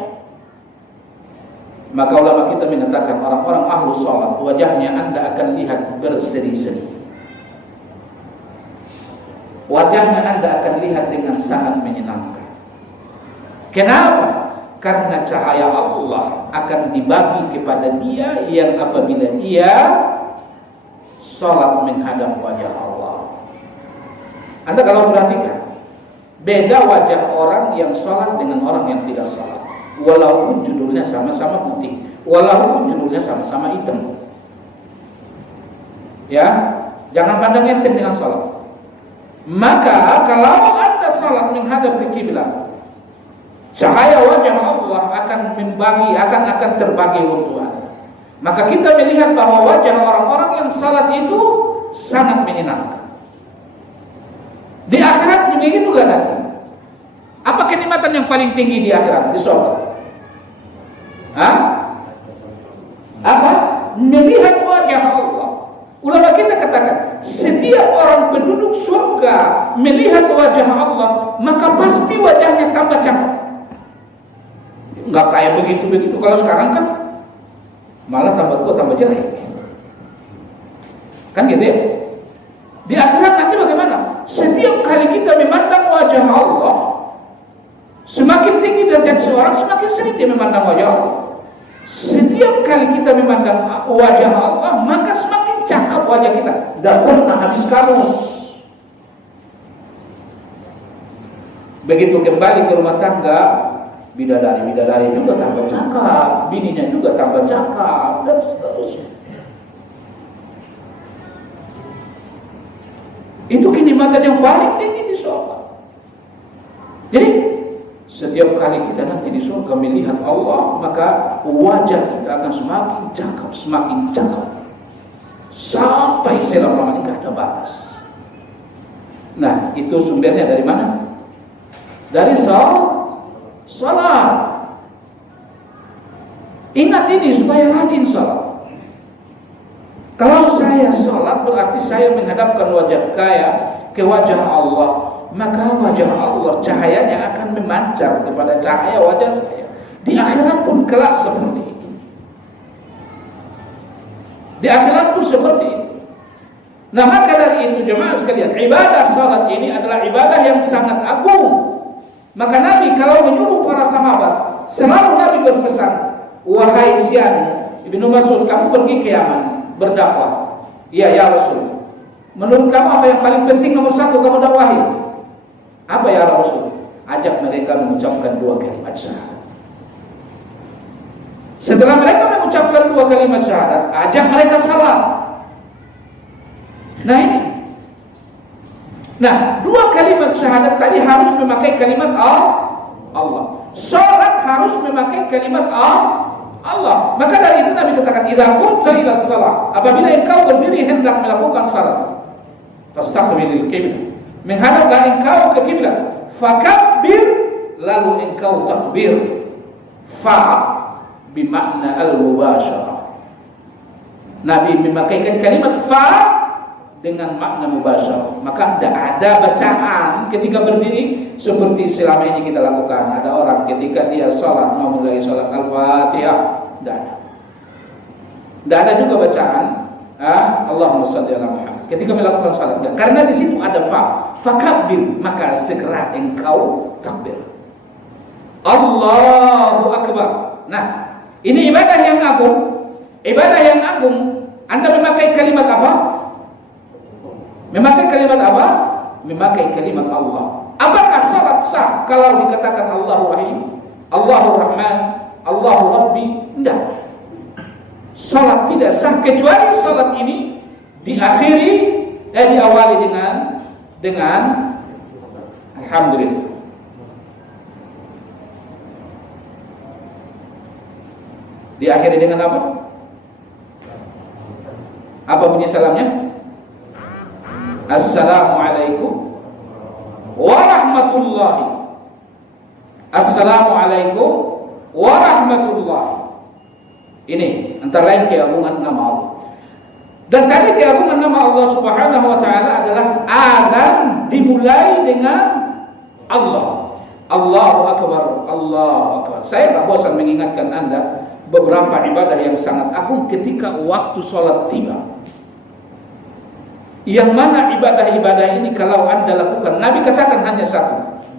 Maka ulama kita mengatakan orang-orang ahlu salat, wajahnya Anda akan lihat berseri-seri. Wajahnya Anda akan lihat dengan sangat menyenangkan. Kenapa? Karena cahaya Allah akan dibagi kepada dia yang apabila ia salat menghadap wajah Allah. Anda kalau perhatikan, beda wajah orang yang salat dengan orang yang tidak salat. Walaupun judulnya sama-sama putih, walaupun judulnya sama-sama hitam. Ya, jangan pandang enteng dengan salat. Maka kalau Anda salat menghadap ke kiblat, cahaya wajah Allah akan terbagi untuk Anda. Maka kita melihat bahwa wajah orang-orang yang salat itu sangat menyenangkan. Di akhirat juga begitu kan nanti. Apa kenikmatan yang paling tinggi di akhirat, di surga? Apa? Melihat wajah Allah. Ulama kita katakan, setiap orang penduduk surga melihat wajah Allah, maka pasti wajahnya tambah cakep. Enggak kayak begitu-begitu. Kalau sekarang kan malah tambah tua, tambah jelek. Kan gitu ya? Di akhirat nanti bagaimana? Setiap kali kita memandang wajah Allah, semakin tinggi derajat seorang, semakin sering dia memandang wajah Allah. Setiap kali kita memandang wajah Allah, maka semakin cakep wajah kita. Tidak pernah habis kamus. Begitu kembali ke rumah tangga, bidadari juga tambah cakep, bininya juga tambah cakep, dan seterusnya. Itu kenikmatan yang paling tinggi di surga. Jadi setiap kali kita nanti di surga melihat Allah, maka wajah kita akan semakin cakep, sampai selama-lamanya tidak ada batas. Nah, itu sumbernya dari mana? Dari salat. Ingat ini supaya rajin salat. Kalau saya salat berarti saya menghadapkan wajah saya ke wajah Allah, maka wajah Allah cahayanya akan memancar kepada cahaya wajah saya. Di akhirat pun kelak seperti itu. Di akhirat pun seperti itu. Nah, maka dari itu jemaah sekalian, ibadah salat ini adalah ibadah yang sangat agung. Maka Nabi kalau menyuruh para sahabat, selalu Nabi berpesan, wahai Syan Ibnu Mas'ud, kamu pergi ke Yaman berdakwah. Iya ya Rasul. Menurut kamu apa yang paling penting nomor satu kamu dakwahi? Apa ya Rasul? Ajak mereka mengucapkan 2 kalimat syahadat. Setelah mereka mengucapkan 2 kalimat syahadat, ajak mereka salat. Nah ini. Nah, 2 kalimat syahadat tadi harus memakai kalimat Allah. Salat harus memakai kalimat Allah. Maka dari itu Nabi katakan, idza qumta ila shalah, apabila engkau berdiri hendak melakukan salat, fastaqbilil qiblah, menghadaplah engkau ke kiblat, fakabbir, lalu engkau takbir. Fa bimakna al-mubasyarah. Nabi memakaikan kalimat fa dengan makna mubasyarah. Maka tidak ada bacaan ketika berdiri seperti selama ini kita lakukan. Ada orang ketika dia sholat, mau mulai sholat Al-Fatihah, tidak ada. Tidak ada juga bacaan Allahumma shalli ala Muhammad ketika melakukan salat. Karena di situ ada fakabbir, maka segera engkau takbir. Allahu akbar. Nah, ini ibadah yang agung. Ibadah yang agung. Anda memakai kalimat apa? Memakai kalimat apa? Memakai kalimat Allah. Apakah salat sah kalau dikatakan Allahu Rahim, Allahu Rahman, Allahu Rabbi? Tidak. Salat tidak sah kecuali salat ini diawali dengan alhamdulillah. Diakhiri dengan apa? Apa bunyi salamnya? Assalamualaikum warahmatullahi. Assalamualaikum warahmatullahi. Ini antara lain keagungan nama Allah. Dan tadi keagungan nama Allah Subhanahu wa taala adalah azan dimulai dengan Allah. Allahu akbar, Allahu akbar. Saya tak bosan mengingatkan Anda beberapa ibadah yang sangat agung ketika waktu sholat tiba. Yang mana ibadah-ibadah ini kalau Anda lakukan, Nabi katakan hanya satu,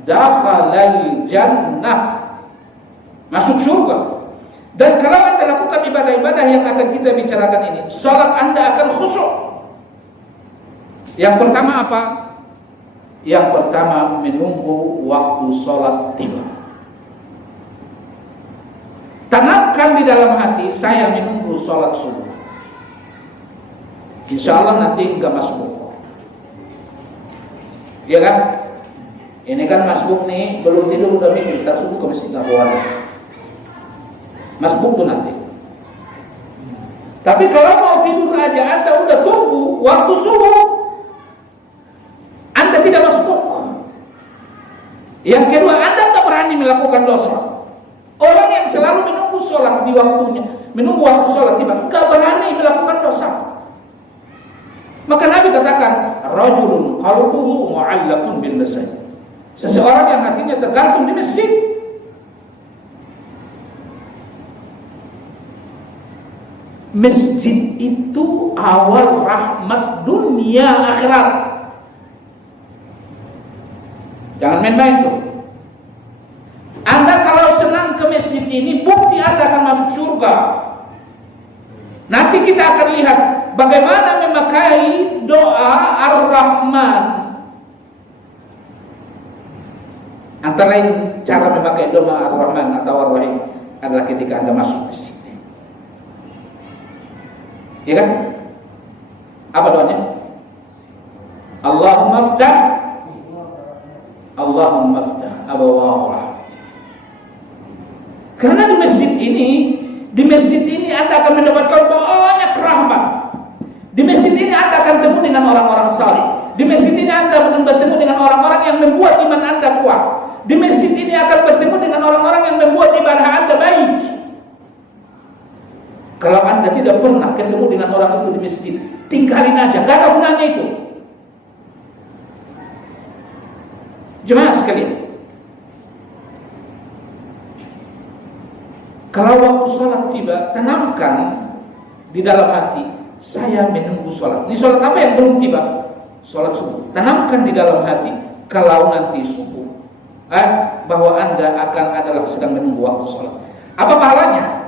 dakhalal jannah, masuk surga. Dan kalau Anda lakukan ibadah-ibadah yang akan kita bicarakan ini, salat Anda akan khusyuk. Yang pertama apa? Yang pertama menunggu waktu salat tiba. Tanamkan di dalam hati, saya menunggu salat subuh. Insya Allah nanti enggak masuk. Iya kan? Ini kan masbuk nih, belum tidur udah mikir, tak subuh ke masjid Nabawi. Masbuk tuh nanti. Tapi kalau mau tidur aja, Anda udah tunggu waktu subuh, Anda tidak masbuk. Yang kedua, Anda tak berani melakukan dosa. Orang yang selalu menunggu sholat di waktunya, menunggu waktu sholat tiba, gak berani melakukan dosa. Maka Nabi katakan, rajulun qalbuhu mu'allaqun bil masjid. Seseorang yang hatinya tergantung di masjid. Masjid itu awal rahmat dunia akhirat. Jangan main-main tuh. Anda kalau senang ke masjid ini, bukti Anda akan masuk surga. Nanti kita akan lihat bagaimana memakai doa Ar-Rahman. Antara lain cara memakai doa Ar-Rahman atau Ar-Rahim adalah ketika Anda masuk masjid. Ya kan? Apa doanya? Allahumma ftah, Allahumma ftah abwaab rahmat. Karena di masjid ini Anda akan mendapatkan banyak rahmat. Di masjid ini Anda akan bertemu dengan orang-orang saleh. Di masjid ini Anda akan bertemu dengan orang-orang yang membuat iman Anda kuat. Di masjid ini akan bertemu dengan orang-orang yang membuat ibadah Anda baik. Kalau Anda tidak pernah ketemu dengan orang itu di masjid, tinggalin aja, gak ada gunanya itu. Jemaah sekalian, kalau waktu sholat tiba, tanamkan di dalam hati, saya menunggu sholat. Ini sholat apa yang belum tiba? Sholat subuh. Tanamkan di dalam hati, kalau nanti subuh, bahwa Anda adalah sedang menunggu waktu sholat. Apa pahalanya?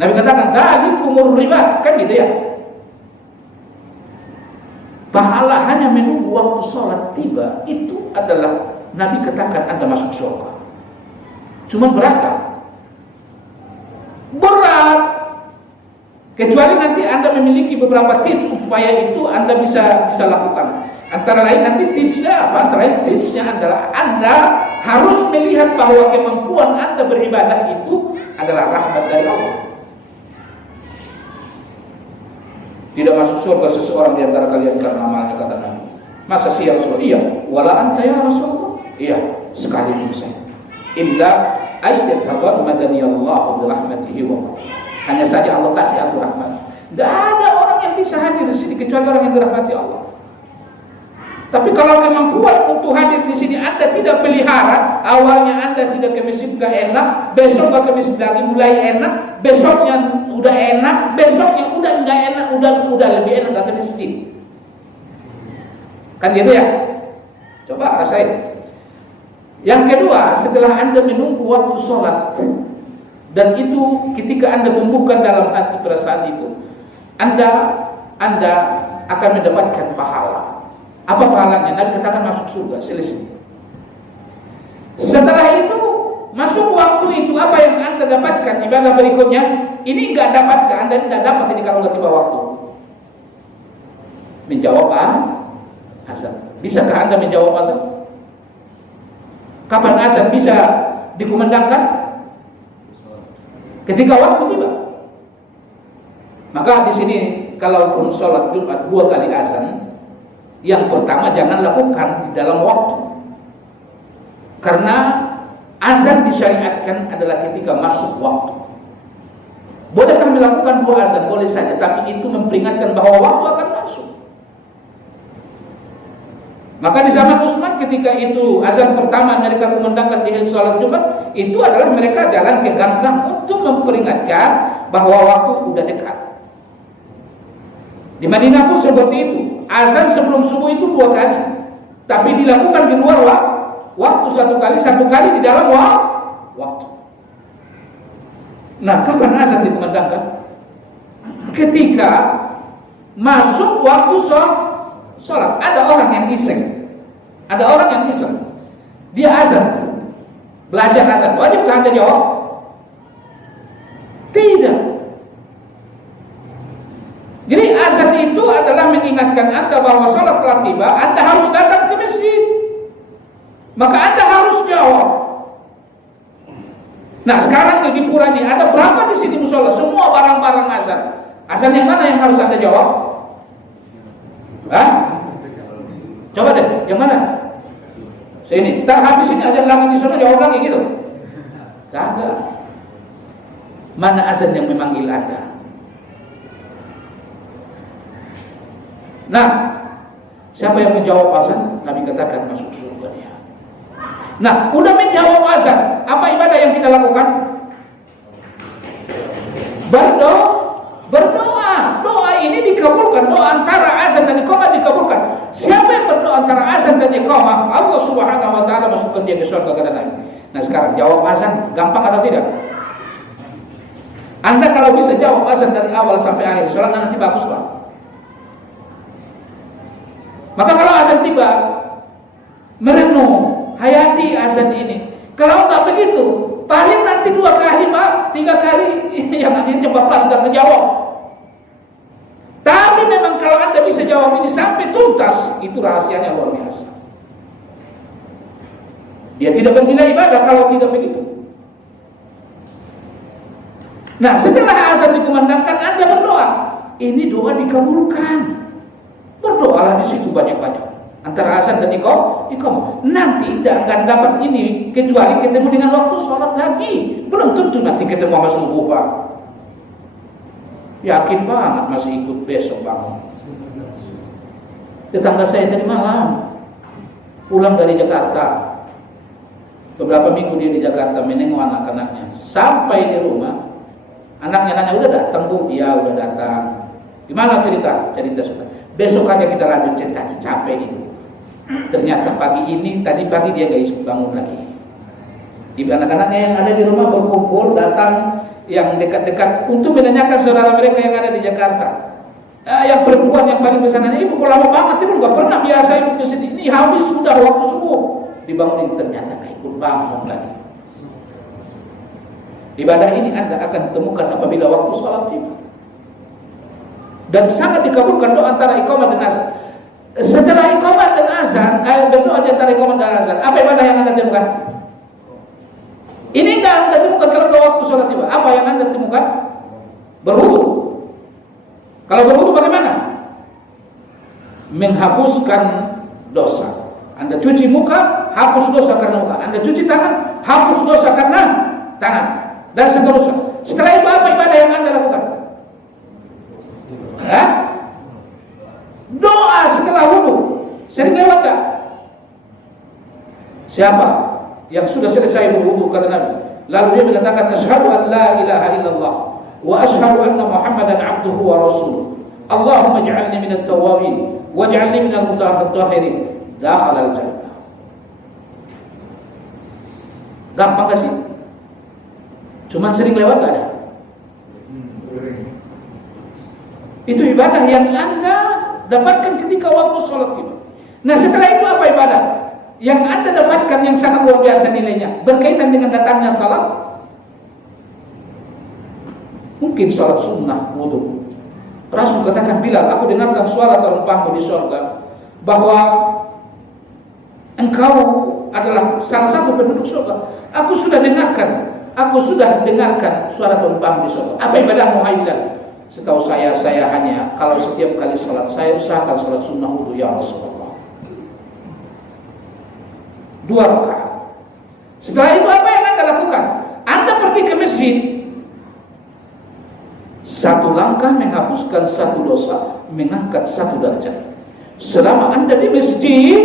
Nabi katakan, dzalikumur riba, kan gitu ya. Pahala hanya menunggu waktu sholat tiba, itu adalah Nabi katakan Anda masuk surga. Cuma berat. Kecuali nanti Anda memiliki beberapa tips supaya itu Anda bisa lakukan. Antara lain nanti tipsnya apa? Antara lain tipsnya adalah Anda harus melihat bahwa kemampuan Anda beribadah itu adalah rahmat dari Allah. Tidak masuk surga seseorang di antara kalian karena amalnya, kata Nabi. Masa sih ya Rasulullah? Iya. Wala anta ya Rasulullah? Iya, sekalipun saya. Illa ayyatagammadani Allah bi rahmatihi wa fadlihi. Hanya saja Allah kasih aku rahmat. Tidak ada orang yang bisa hadir di sini kecuali orang yang dirahmati Allah. Tapi kalau memang kuat untuk hadir di sini, Anda tidak pelihara, awalnya Anda tidak ke masjid gak enak, besok gak ke masjid lagi mulai enak, besoknya udah enak, besoknya udah nggak enak, udah lebih enak gak ke masjid. Kan gitu ya? Coba rasain. Yang kedua, setelah Anda menunggu waktu sholat, dan itu ketika Anda tumbuhkan dalam hati perasaan itu, Anda akan mendapatkan pahala. Apa pahalanya? Nabi katakan masuk surga, selesai. Setelah itu masuk waktu itu, apa yang Anda dapatkan ibadah berikutnya? Ini enggak dapatkan, Anda tidak dapat ini kalau enggak tiba waktu. Menjawab azan. Bisakah Anda menjawab azan? Kapan azan bisa dikumandangkan? Ketika waktu tiba. Maka di sini kalaupun sholat Jumat 2 kali azan, yang pertama jangan lakukan di dalam waktu. Karena azan disyariatkan adalah ketika masuk waktu. Bolehkah melakukan 2 azan? Boleh saja, tapi itu memperingatkan bahwa waktu akan masuk. Maka di zaman Utsman ketika itu azan pertama mereka kumandangkan di sholat Jumat, itu adalah mereka jalan ke gang-gang untuk memperingatkan bahwa waktu sudah dekat. Di Madinah pun seperti itu. Azan sebelum subuh itu 2 kali, tapi dilakukan di luar waktu 1 kali di dalam waktu. Nah, kapan azan dikumandangkan? Ketika masuk waktu sholat. Ada orang yang iseng. Dia azan, belajar azan. Wajibkah Anda jawab? Tidak. Jadi azan itu adalah mengingatkan Anda bahwa sholat telah tiba, Anda harus datang ke masjid. Maka Anda harus jawab. Nah, sekarang di Pura ini ada berapa di sini musola? Semua barang-barang azan. Azan yang mana yang harus Anda jawab? Coba deh, yang mana? Sini. Ntar habis ini azan lama di sana jawab lagi gitu. Kagak. Mana azan yang memanggil Anda? Nah, siapa yang menjawab azan? Nabi katakan masuk surga dia. Nah, udah menjawab azan, apa ibadah yang kita lakukan? Berdoa. Doa ini dikabulkan. Doa antara azan dan iqamah dikabulkan. Siapa yang berdoa antara azan dan iqamah, Allah Subhanahu wa taala masukkan dia ke surga, kata Nabi. Nah, sekarang jawab azan gampang atau tidak? Anda kalau bisa jawab azan dari awal sampai akhir salat nanti bagus, Pak. Maka kalau azan tiba, merenung, hayati azan ini. Kalau enggak begitu, paling nanti 2 kali, Pak, 3 kali, yang akhirnya Bapak sudah menjawab. Tapi memang kalau Anda bisa jawab ini sampai tuntas, itu rahasianya luar biasa. Dia tidak bernilai ibadah kalau tidak begitu. Nah, setelah azan dikumandangkan, Anda berdoa. Ini doa dikabulkan. Berdoalah di situ banyak-banyak antara azan dan iqamah. Nanti tidak akan dapat ini kecuali ketemu dengan waktu sholat lagi. Belum tentu nanti ketemu sama subuh, Pak. Yakin banget masih ikut besok bangun. Tetangga saya tadi malam pulang dari Jakarta. Beberapa minggu dia di Jakarta menengok anak-anaknya. Sampai di rumah, anaknya nanya, udah datang Bu? Iya udah datang. Gimana cerita? Cerita sudah. Besok aja kita lanjut cerita, capek ini. Ternyata tadi pagi dia gak bisa bangun lagi. Ibu anak-anaknya yang ada di rumah berkumpul, datang yang dekat-dekat untuk menanyakan saudara mereka yang ada di Jakarta. Yang perempuan yang paling besar nanya, Ibu kok lama banget, Ibu gak pernah biasa ikut ke sini. Ini habis sudah waktu subuh. Dibangunin, ternyata gak ikut bangun lagi. Ibadah ini Anda akan temukan apabila waktu sholat tiba. Dan sangat dikabulkan doa antara iqamah dan azan. Setelah iqamah dan azan, berdoa di antara iqamah dan azan, apa ibadah yang Anda temukan? Ini enggak Anda temukan kalau waktu sholat tiba. Apa yang Anda temukan? Berwudu. Kalau berwudu bagaimana? Menghapuskan dosa. Anda cuci muka, hapus dosa karena muka. Anda cuci tangan, hapus dosa karena tangan. Dan seterusnya. Setelah itu apa ibadah yang Anda lakukan? Doa setelah wudu sering lewat gak? Siapa yang sudah selesai berwudu kata Nabi, lalu dia mengatakan asyhadu an la ilaha illallah wa asyhadu anna Muhammadan abduhu wa rasuluh. Allahumma ij'alni minat tawwabin waj'alni minal mutatahhirin. Dakhala al-jannah. Gampang gak sih? Cuman sering lewat gak ada? Itu ibadah yang Anda dapatkan ketika waktu sholat tiba. Nah setelah itu apa ibadah yang Anda dapatkan yang sangat luar biasa nilainya berkaitan dengan datangnya salat? Mungkin salat sunnah wudu. Rasul katakan, Bilal, aku dengarkan suara terompahmu di surga bahwa engkau adalah salah satu penduduk surga. Aku sudah dengarkan suara terompahmu di surga. Apa ibadahmu hai Bilal? Setahu saya hanya kalau setiap kali salat saya usahakan salat sunnah wudu ya Rasulullah. 2 rakaat. Setelah itu apa yang Anda lakukan? Anda pergi ke masjid. 1 langkah menghapuskan 1 dosa, mengangkat 1 derajat. Selama Anda di masjid,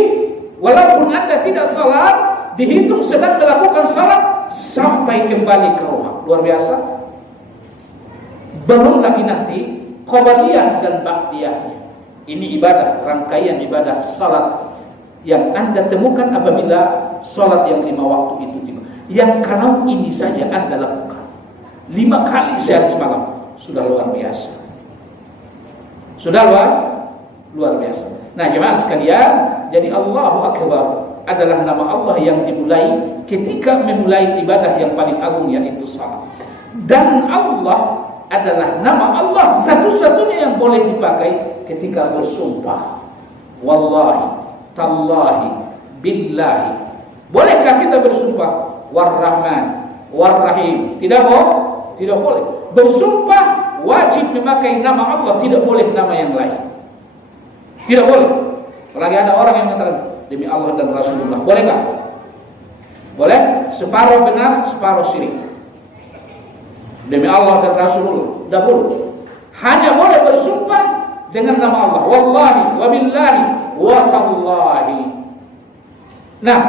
walaupun Anda tidak salat, dihitung sedang melakukan salat sampai kembali ke rumah. Luar biasa. Belum lagi nanti qabliyah dan ba'diyahnya. Ini ibadah, rangkaian ibadah salat yang Anda temukan apabila salat yang 5 waktu itu tiba. Yang kalau ini saja Anda lakukan 5 kali sehari semalam, sudah luar biasa. Sudah luar biasa. Nah, jemaah sekalian, jadi Allahu Akbar adalah nama Allah yang dimulai ketika memulai ibadah yang paling agung, yaitu salat. Dan Allah adalah nama Allah satu-satunya yang boleh dipakai ketika bersumpah. Wallahi, tallahi, billahi. Bolehkah kita bersumpah War-Rahman, War-Rahim? Tidak boleh. Bersumpah wajib memakai nama Allah, tidak boleh nama yang lain. Tidak boleh. Apalagi ada orang yang mengatakan demi Allah dan Rasulullah. Boleh enggak? Boleh. Separuh benar, separuh syirik. Demi Allah dan Rasulullah, tidak boleh. Hanya boleh bersumpah dengan nama Allah. Wallahi, wabillahi, wa tallahi. Nah,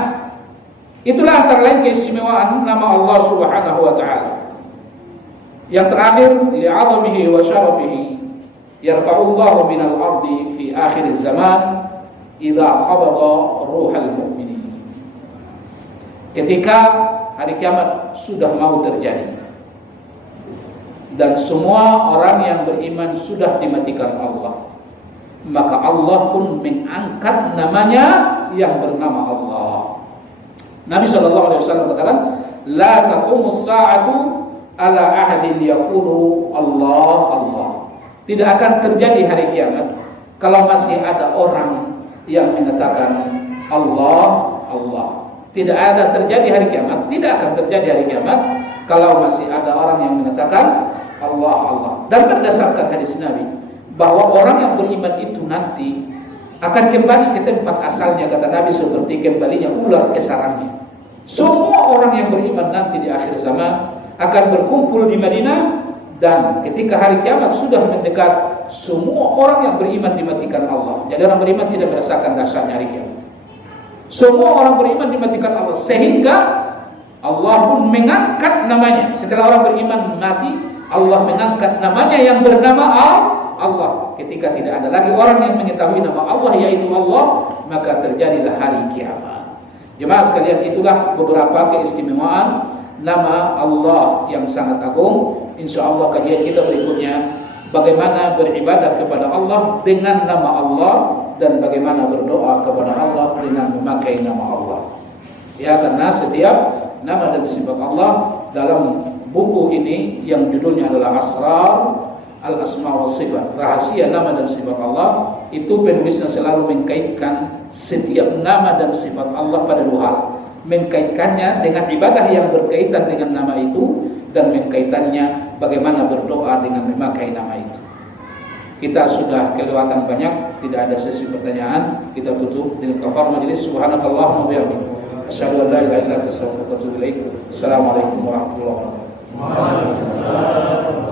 itulah antara lain keistimewaan nama Allah Subhanahu wa ta'ala. Yang terakhir, li'azamihi wa syarafihi yarfa'ullahu minal ardi fi akhir zaman idza qabada ruhal mu'minin. Ketika hari kiamat sudah mau terjadi dan semua orang yang beriman sudah dimatikan Allah, maka Allah pun mengangkat namanya yang bernama Allah. Nabi SAW katakan, la taqumus sa'atu ala ahadin yaqulu Allah Allah. Tidak akan terjadi hari kiamat kalau masih ada orang yang mengatakan Allah Allah. Tidak ada terjadi hari kiamat, tidak akan terjadi hari kiamat kalau masih ada orang yang mengatakan Allah Allah. Dan berdasarkan hadis Nabi bahwa orang yang beriman itu nanti akan kembali ke tempat asalnya, kata Nabi, seperti kembalinya ular ke sarangnya. Semua orang yang beriman nanti di akhir zaman akan berkumpul di Madinah, dan ketika hari kiamat sudah mendekat, semua orang yang beriman dimatikan Allah. Jadi orang beriman tidak merasakan dahsyatnya hari kiamat. Semua orang beriman dimatikan Allah, sehingga Allah pun mengangkat namanya. Setelah orang beriman mati, Allah mengangkat namanya yang bernama Allah. Ketika tidak ada lagi orang yang mengetahui nama Allah, yaitu Allah, maka terjadilah hari kiamat. Jemaah sekalian, itulah beberapa keistimewaan nama Allah yang sangat agung. InsyaAllah kajian kita berikutnya bagaimana beribadah kepada Allah dengan nama Allah, dan bagaimana berdoa kepada Allah dengan memakai nama Allah. Ya, karena setiap nama dan sifat Allah dalam buku ini yang judulnya adalah Asrar Al-Asma wa Sifat, rahasia nama dan sifat Allah, itu penulisnya selalu mengkaitkan setiap nama dan sifat Allah pada 2 hal. Mengkaitkannya dengan ibadah yang berkaitan dengan nama itu, dan mengkaitannya bagaimana berdoa dengan memakai nama itu. Kita sudah kelewatan banyak, tidak ada sesi pertanyaan. Kita tutup dengan kafar majelis. Subhanakallahumma wa bihamdika, asyhadu an la ilaha illa anta, astaghfiruka wa atubu ilaik. Assalamualaikum warahmatullahi wabarakatuh.